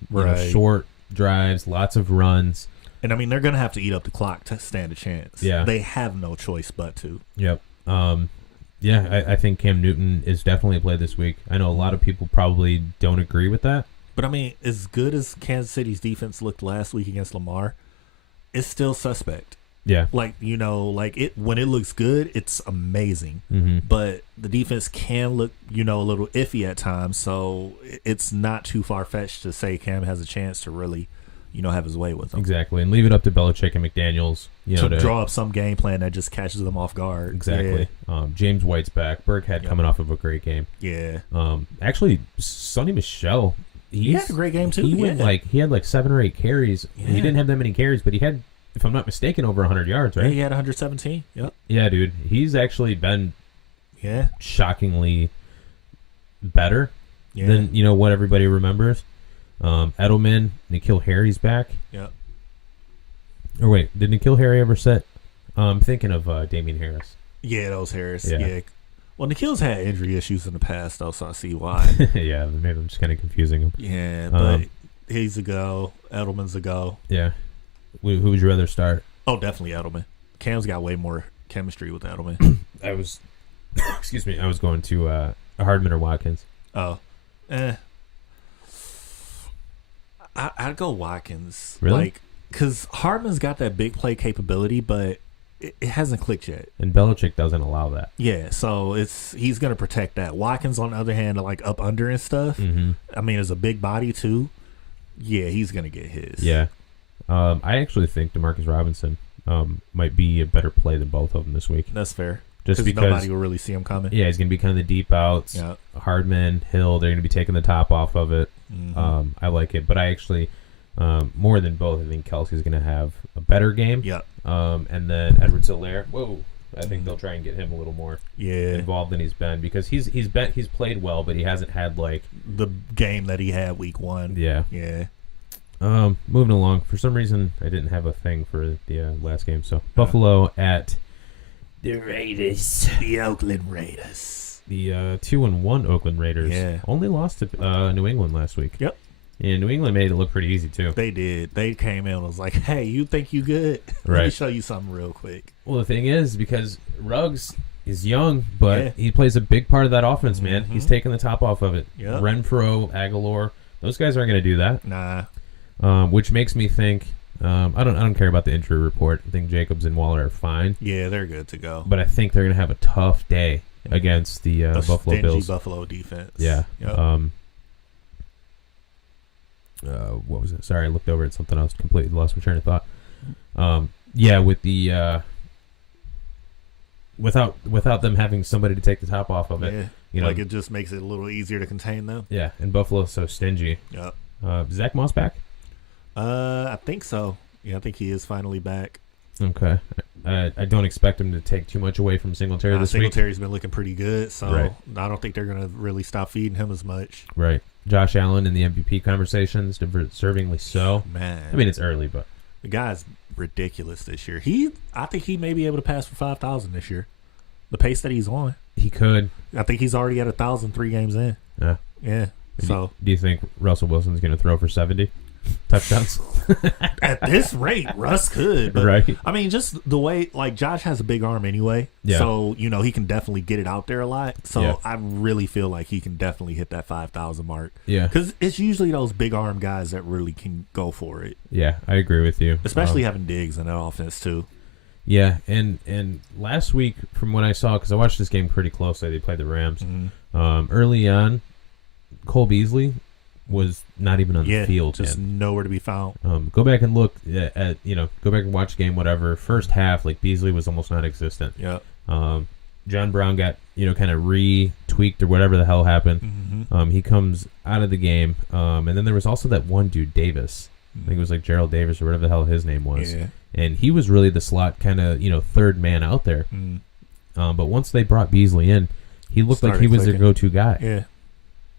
short drives, lots of runs. And I mean, they're going to have to eat up the clock to stand a chance. Yeah. They have no choice but to. Yep. I think Cam Newton is definitely a play this week. I know a lot of people probably don't agree with that. But I mean, as good as Kansas City's defense looked last week against Lamar, it's still suspect. Yeah. Like, when it looks good, it's amazing. But the defense can look, a little iffy at times. So it's not too far-fetched to say Cam has a chance to really, have his way with them. Exactly. And leave it up to Belichick and McDaniels, to draw up some game plan that just catches them off guard. Exactly. Yeah. James White's back. Burkhead coming off of a great game. Yeah. Actually, Sonny Michel, he had a great game too. He had like 7 or 8 carries. Yeah. He didn't have that many carries, but he had, if I'm not mistaken, over 100 yards, right? Yeah, he had 117. Yep. Yeah, dude. He's actually been shockingly better than, what everybody remembers. Edelman, N'Keal Harry's back. Yep. Or wait, did N'Keal Harry ever set? I'm thinking of Damian Harris. Yeah, that was Harris. Yeah. Well, N'Keal's had injury issues in the past, though, so I see why. Yeah, maybe I'm just kind of confusing him. Yeah, but he's a go. Edelman's a go. Yeah. Who would you rather start? Oh, definitely Edelman. Cam's got way more chemistry with Edelman. I was going to Hardman or Watkins. Oh. I'd go Watkins. Really? Because Hardman's got that big play capability, but it hasn't clicked yet. And Belichick doesn't allow that. Yeah, so he's going to protect that. Watkins, on the other hand, like up under and stuff. I mean, is a big body too. Yeah, he's going to get his. Yeah. I actually think Demarcus Robinson might be a better play than both of them this week. That's fair. Just because nobody will really see him coming. Yeah, he's going to be kind of the deep outs. Yeah. Hardman, Hill, they're going to be taking the top off of it. I like it. But I actually, more than both, I think Kelsey's going to have a better game. Yeah. And then Edwards-Helaire, I think they'll try and get him a little more involved than he's been, because he's played well, but he hasn't had like the game that he had week 1. Yeah. Yeah. Moving along. For some reason, I didn't have a thing for the last game. So Buffalo at the Raiders. The Oakland Raiders. The 2-1 Oakland Raiders only lost to New England last week. Yep. And New England made it look pretty easy too. They did. They came in and was like, "Hey, you think you good? Let me show you something real quick." Well, the thing is, because Ruggs is young, but he plays a big part of that offense, man. He's taking the top off of it. Yep. Renfro, Aguilar, those guys aren't going to do that. Nah. Which makes me think I don't care about the injury report. I think Jacobs and Waller are fine. Yeah, they're good to go. But I think they're going to have a tough day against the Buffalo Bills. Buffalo defense. Yeah. Yep. What was it? Sorry, I looked over at something else. Completely lost my train of thought. Yeah, with the without them having somebody to take the top off of it. Yeah. You know, like it just makes it a little easier to contain them. Yeah, and Buffalo's so stingy. Yep. Zach Moss back? I think so. Yeah, I think he is finally back. Okay. I don't expect him to take too much away from Singletary this week. Singletary's been looking pretty good, so Right. I don't think they're going to really stop feeding him as much. Right. Josh Allen in the MVP conversations, deservingly so. Man. I mean, it's early, but The guy's ridiculous this year. I think he may be able to pass for 5,000 this year. The pace that he's on. he could. I think he's already at 1,000 3 games in. Yeah. Yeah. So Do you think Russell Wilson's going to throw for 70 touchdowns? at this rate, Russ could. But, Right. I mean, just the way, like, Josh has a big arm anyway. Yeah. So, he can definitely get it out there a lot. So, Yeah. I really feel like he can definitely hit that 5,000 mark. Yeah. Because it's usually those big arm guys that really can go for it. Yeah, I agree with you. Especially having Diggs in that offense, too. Yeah, and last week, from what I saw, because I watched this game pretty closely, they played the Rams. Mm-hmm. Early on, Cole Beasley was not even on the field. Just nowhere to be found. Go back and look at go back and watch the game, whatever. First half, like Beasley was almost non-existent. Yeah. John Brown got kind of retweaked or whatever the hell happened. Mm-hmm. He comes out of the game, and then there was also that one dude, Davis. I think it was like Gerald Davis or whatever the hell his name was. Yeah. And he was really the slot kind of third man out there. Mm. But once they brought Beasley in, he looked like he was their go-to guy. Yeah.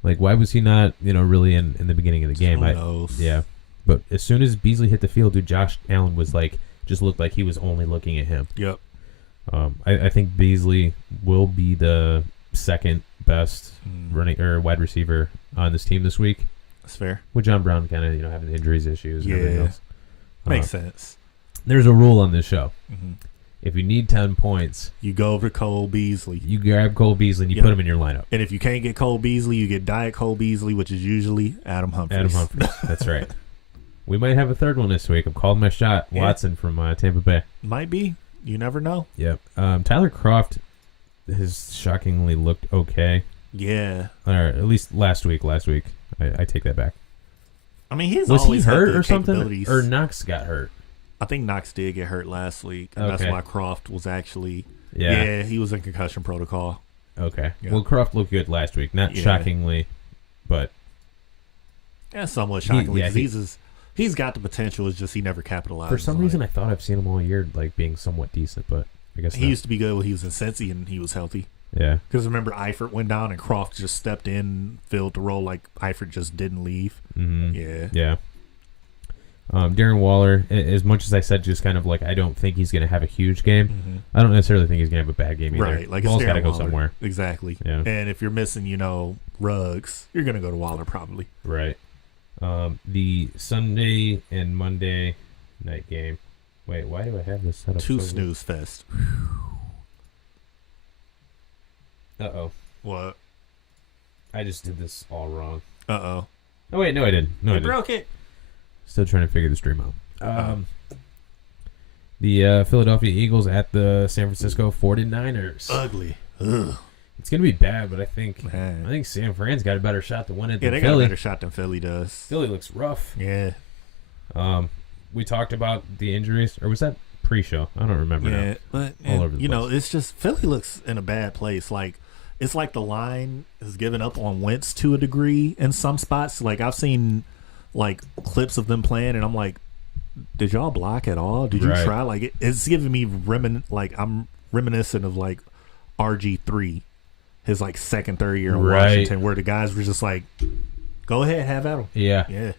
Like, why was he not really in the beginning of the game? Who knows? Yeah. But as soon as Beasley hit the field, dude, Josh Allen was just looked like he was only looking at him. Yep. I think Beasley will be the second best running or wide receiver on this team this week. That's fair. With John Brown kind of having injuries issues and everything else. Makes sense. There's a rule on this show. Mm-hmm. If you need 10 points, you go over Cole Beasley. You grab Cole Beasley and you put him in your lineup. And if you can't get Cole Beasley, you get Diet Cole Beasley, which is usually Adam Humphries. That's right. We might have a third one this week. I'm calling my shot. Yeah. Watson from Tampa Bay. Might be. You never know. Yep. Tyler Kroft has shockingly looked okay. Yeah. Or at least last week. I take that back. I mean, he's was always he hurt had the or something? capabilities. Or Knox got hurt? I think Knox did get hurt last week, and that's why Kroft was actually. Yeah, he was in concussion protocol. Okay. Yeah. Well, Kroft looked good last week. Not shockingly, but. Yeah, somewhat shockingly. He's got the potential. It's just he never capitalized. For some reason, I thought I've seen him all year being somewhat decent, but I guess he used to be good when he was in Cincy and he was healthy. Yeah. Because remember, Eifert went down and Kroft just stepped in, filled the role like Eifert just didn't leave. Mm-hmm. Yeah. Yeah. Darren Waller, as much as I said, just kind of like I don't think he's going to have a huge game. Mm-hmm. I don't necessarily think he's going to have a bad game either. Right. Like Ball's it's got to go Waller. somewhere. Exactly. Yeah. And if you're missing, Ruggs, you're going to go to Waller probably. Right. The Sunday and Monday night game. Wait, why do I have this set up? Two snooze fest. Uh-oh. What? I just did this all wrong. Uh-oh. Oh, wait, no, I didn't. No, I didn't. Broke it. Still trying to figure the stream out. The Philadelphia Eagles at the San Francisco 49ers. Ugly. Ugh. It's going to be bad, but I think Man. San Fran's got a better shot to win it than they Philly. got a better shot than Philly does. Philly looks rough. Yeah. We talked about the injuries, or was that pre-show? I don't remember now. But all over the place. it's just Philly looks in a bad place. Like it's like the line has given up on Wentz to a degree in some spots. Like I've seen like clips of them playing, and I'm like, did y'all block at all? Did you try? Like it's giving me I'm reminiscent of like RG3, his like second, third year in Washington, where the guys were just like, go ahead, have at him. Yeah.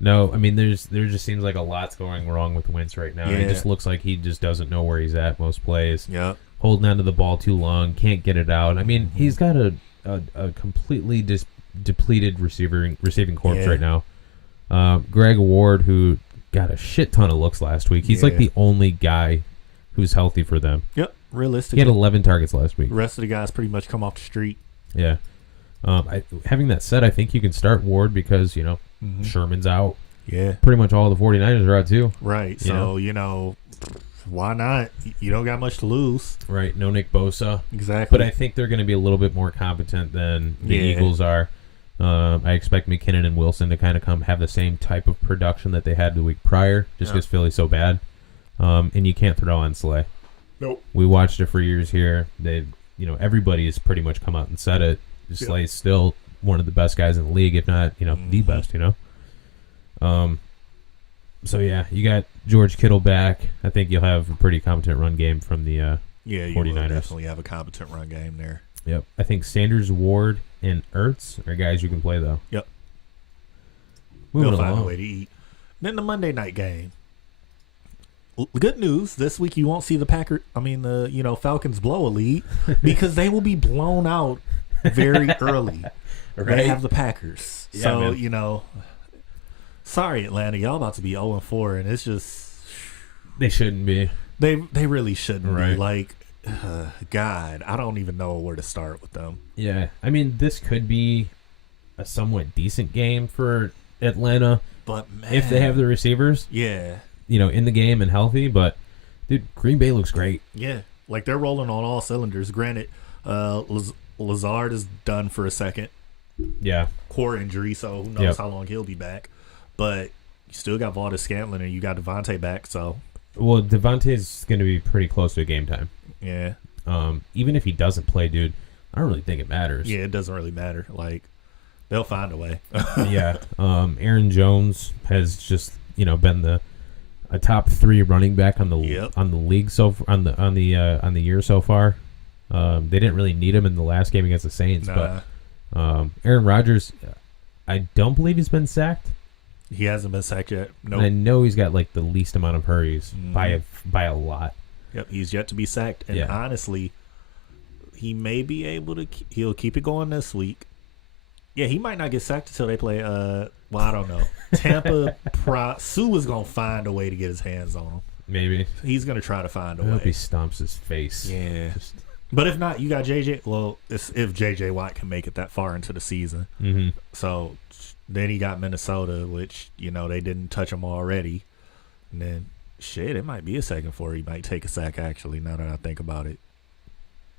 No, I mean, there just seems like a lot's going wrong with Wentz right now. Yeah. It just looks like he just doesn't know where he's at most plays. Yeah. Holding onto the ball too long, can't get it out. I mean, he's got a completely depleted receiving corpse right now. Greg Ward, who got a shit ton of looks last week, he's like the only guy who's healthy for them. Yep, realistically. He had 11 targets last week. The rest of the guys pretty much come off the street. Yeah. Having that said, I think you can start Ward because, Sherman's out. Yeah. Pretty much all the 49ers are out too. Right. So, why not? You don't got much to lose. Right. No Nick Bosa. Exactly. But I think they're going to be a little bit more competent than the Eagles are. I expect McKinnon and Wilson to kind of have the same type of production that they had the week prior, just because Philly's so bad. And you can't throw on Slay. Nope. We watched it for years here. Everybody has pretty much come out and said it. Slay's still one of the best guys in the league, if not, the best, So, yeah, you got George Kittle back. I think you'll have a pretty competent run game from the 49ers. You will definitely have a competent run game there. Yep. I think Sanders, Ward, and Ertz are guys you can play, though. Yep. Moving They'll find along. a way to eat. Then the Monday night game. Good news, this week you won't see the Falcons blow a lead because they will be blown out very early. Right. They have the Packers. Yeah, So, man. Sorry, Atlanta. Y'all about to be 0-4, and it's just... They shouldn't be. They really shouldn't Right. be. Like, God, I don't even know where to start with them. Yeah. I mean, this could be a somewhat decent game for Atlanta. But, man... If they have the receivers, Yeah. in the game and healthy. But, dude, Green Bay looks great. Yeah. Like, they're rolling on all cylinders. Granted, Lazard is done for a second. Yeah. Core injury, so who knows how long he'll be back. But you still got Valdez Scantling and you got Devontae back, so... Well, Devontae's going to be pretty close to game time. Yeah. Even if he doesn't play, dude, I don't really think it matters. Yeah, it doesn't really matter. Like, they'll find a way. Yeah. Aaron Jones has just, been a top 3 running back on the league on the year so far. They didn't really need him in the last game against the Saints, but Aaron Rodgers, I don't believe he's been sacked. He hasn't been sacked yet. No. I know he's got like the least amount of hurries by a lot. Yep, he's yet to be sacked, and honestly, he may be able to. He'll keep it going this week. Yeah, he might not get sacked until they play. I don't know. Tampa. Sue is gonna find a way to get his hands on him. Maybe He's gonna try to find a I way. hope he stomps his face. Yeah. But if not, you got JJ. Well, it's if JJ Watt can make it that far into the season. Mm-hmm. So then he got Minnesota, which they didn't touch him already. And then it might be a second for he might take a sack. Actually, now that I think about it,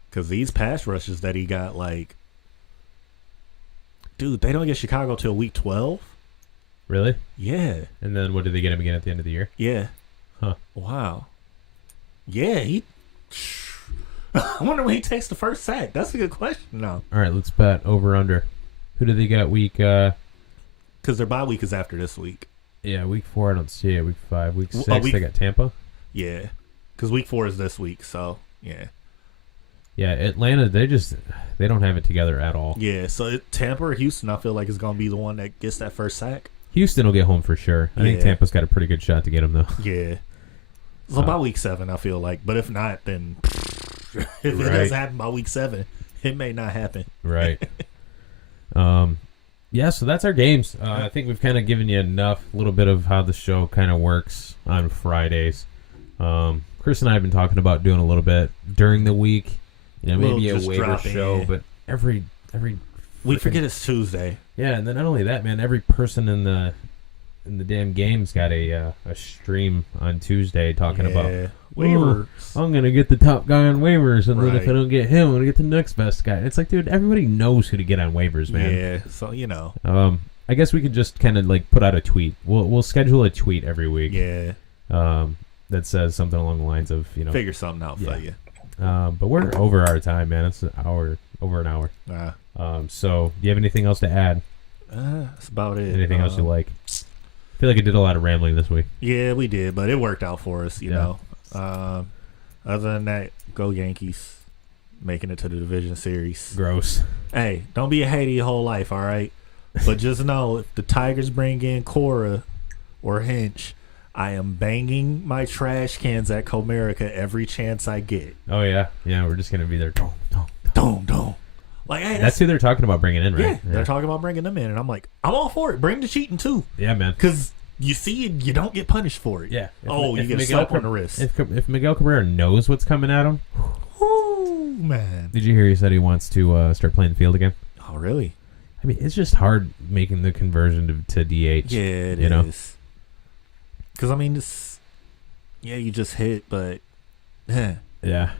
because these pass rushes that he got, like, dude, they don't get Chicago till week 12. Really? Yeah. And then what, did they get him again at the end of the year? Yeah. Huh. Wow. Yeah, he. I wonder when he takes the first sack. That's a good question. No. All right, let's bet over under. Who do they got week? Because their bye week is after this week. Yeah, week 4. I don't see it. Week 5, week 6. week- They got Tampa. Yeah. Because week 4 is this week. So yeah. Yeah, Atlanta. They don't have it together at all. Yeah. So Tampa or Houston, I feel like is going to be the one that gets that first sack. Houston will get home for sure. I think Tampa's got a pretty good shot to get him though. Yeah. So by week 7, I feel like. But if not, then if it doesn't happen by week 7, it may not happen. Right. Yeah, so that's our games. I think we've kind of given you a little bit of how the show kind of works on Fridays. Chris and I have been talking about doing a little bit during the week. Maybe a waiver show, but every we forget it's Tuesday. Yeah, and then not only that, man, every person in the damn game's got a stream on Tuesday talking about waivers. I'm gonna get the top guy on waivers, and then if I don't get him, I'm gonna get the next best guy. It's like, dude, everybody knows who to get on waivers, man. Yeah, so I guess we could just kind of like put out a tweet. We'll schedule a tweet every week. Yeah. That says something along the lines of figure something out for you. But we're over our time, man. It's over an hour. So do you have anything else to add? That's about it. Anything else you like? I feel like I did a lot of rambling this week. Yeah, we did, but it worked out for us, you know. Other than that, go Yankees. Making it to the division series. Gross. Hey, don't be a hater your whole life, all right? But just know, if the Tigers bring in Cora or Hinch, I am banging my trash cans at Comerica every chance I get. Oh, yeah. Yeah, we're just going to be there. Don't. Like, hey, that's who they're talking about bringing in, right? Yeah, they're talking about bringing them in. And I'm like, I'm all for it. Bring the cheating, too. Yeah, man. Because you see it, you don't get punished for it. Yeah. You get a slap on the wrist. If Miguel Cabrera knows what's coming at him. Oh, man. Did you hear he said he wants to start playing the field again? Oh, really? I mean, it's just hard making the conversion to DH. Yeah, it is. Because, I mean, you just hit, but... Yeah.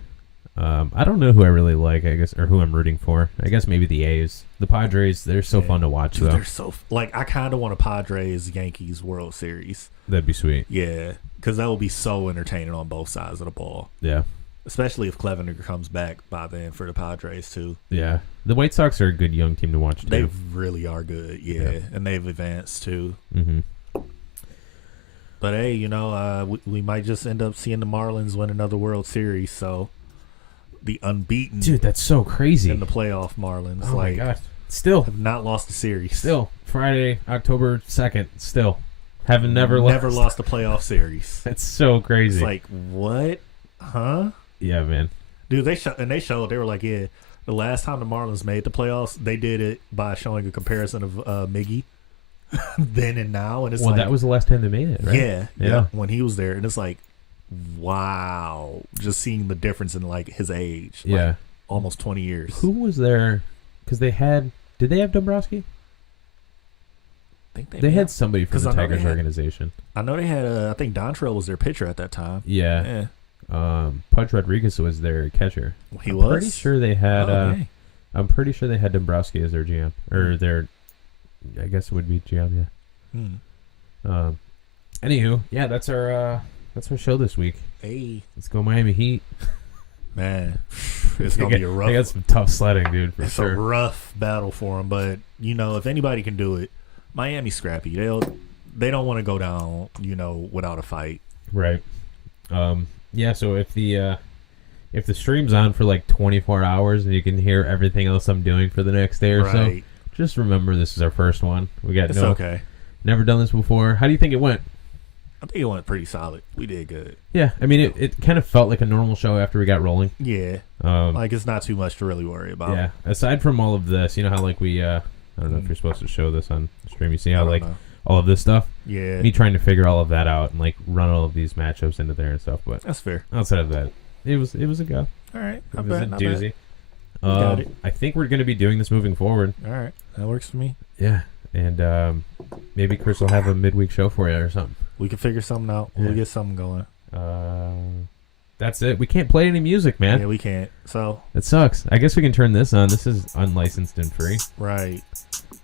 I don't know who I really like, I guess, or who I'm rooting for. I guess maybe the A's. The Padres, they're so fun to watch, Dude, though. they're so... Like, I kind of want a Padres-Yankees World Series. That'd be sweet. Yeah, because that will be so entertaining on both sides of the ball. Yeah. Especially if Clevenger comes back by then for the Padres, too. Yeah. The White Sox are a good young team to watch, too. They really are good, yeah. And they've advanced, too. Mm-hmm. But, hey, you know, we might just end up seeing the Marlins win another World Series, so... The unbeaten... Dude, that's so crazy. In the playoff Marlins. Oh, my God. Still. Have not lost a series. Still. Friday, October 2nd. Still. Never lost a playoff series. That's so crazy. It's like, what? Huh? Yeah, man. Dude, they showed, they were like, yeah, the last time the Marlins made the playoffs, they did it by showing a comparison of Miggy then and now. And it's that was the last time they made it, right? Yeah. When he was there. And it's like, wow. Just seeing the difference in, like, his age. Yeah. Like, almost 20 years. Who was there? Because did they have Dombrowski? I think they had somebody from the Tigers organization. I know they had, I think Dontrell was their pitcher at that time. Yeah. Pudge Rodriguez was their catcher. He was? Pretty sure they had, I'm pretty sure they had Dombrowski as their GM. Or their, I guess it would be GM, yeah. Anywho, yeah, that's our show this week. Hey. Let's go Miami Heat. Man, it's going to be a rough... They got some tough sledding, dude, for sure. It's a rough battle for them, but, you know, if anybody can do it, Miami's scrappy. They don't want to go down, you know, without a fight. Right. Yeah, so if the stream's on for like 24 hours and you can hear everything else I'm doing for the next day or so, just remember this is our first one. It's okay. Never done this before. How do you think it went? I think it went pretty solid. We did good. Yeah, I mean, it kind of felt like a normal show after we got rolling. Yeah. Like, it's not too much to really worry about. Yeah. Aside from all of this, you know how, like, I don't know if you're supposed to show this on stream. You see how, like, all of this stuff? Yeah. Me trying to figure all of that out and, like, run all of these matchups into there and stuff. But that's fair. Outside of that, it was a go. All right. It was a doozy. Got it. I think we're going to be doing this moving forward. All right. That works for me. Yeah. And maybe Chris will have a midweek show for you or something. We can figure something out. We'll get something going. That's it. We can't play any music, man. Yeah, we can't. So it sucks. I guess we can turn this on. This is unlicensed and free. Right.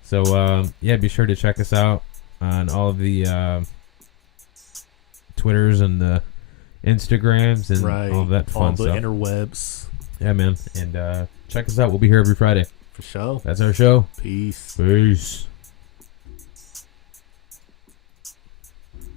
So yeah, be sure to check us out on all of the Twitters and the Instagrams and all that fun stuff. All the interwebs. Yeah, man. And check us out. We'll be here every Friday. For sure. That's our show. Peace. Peace.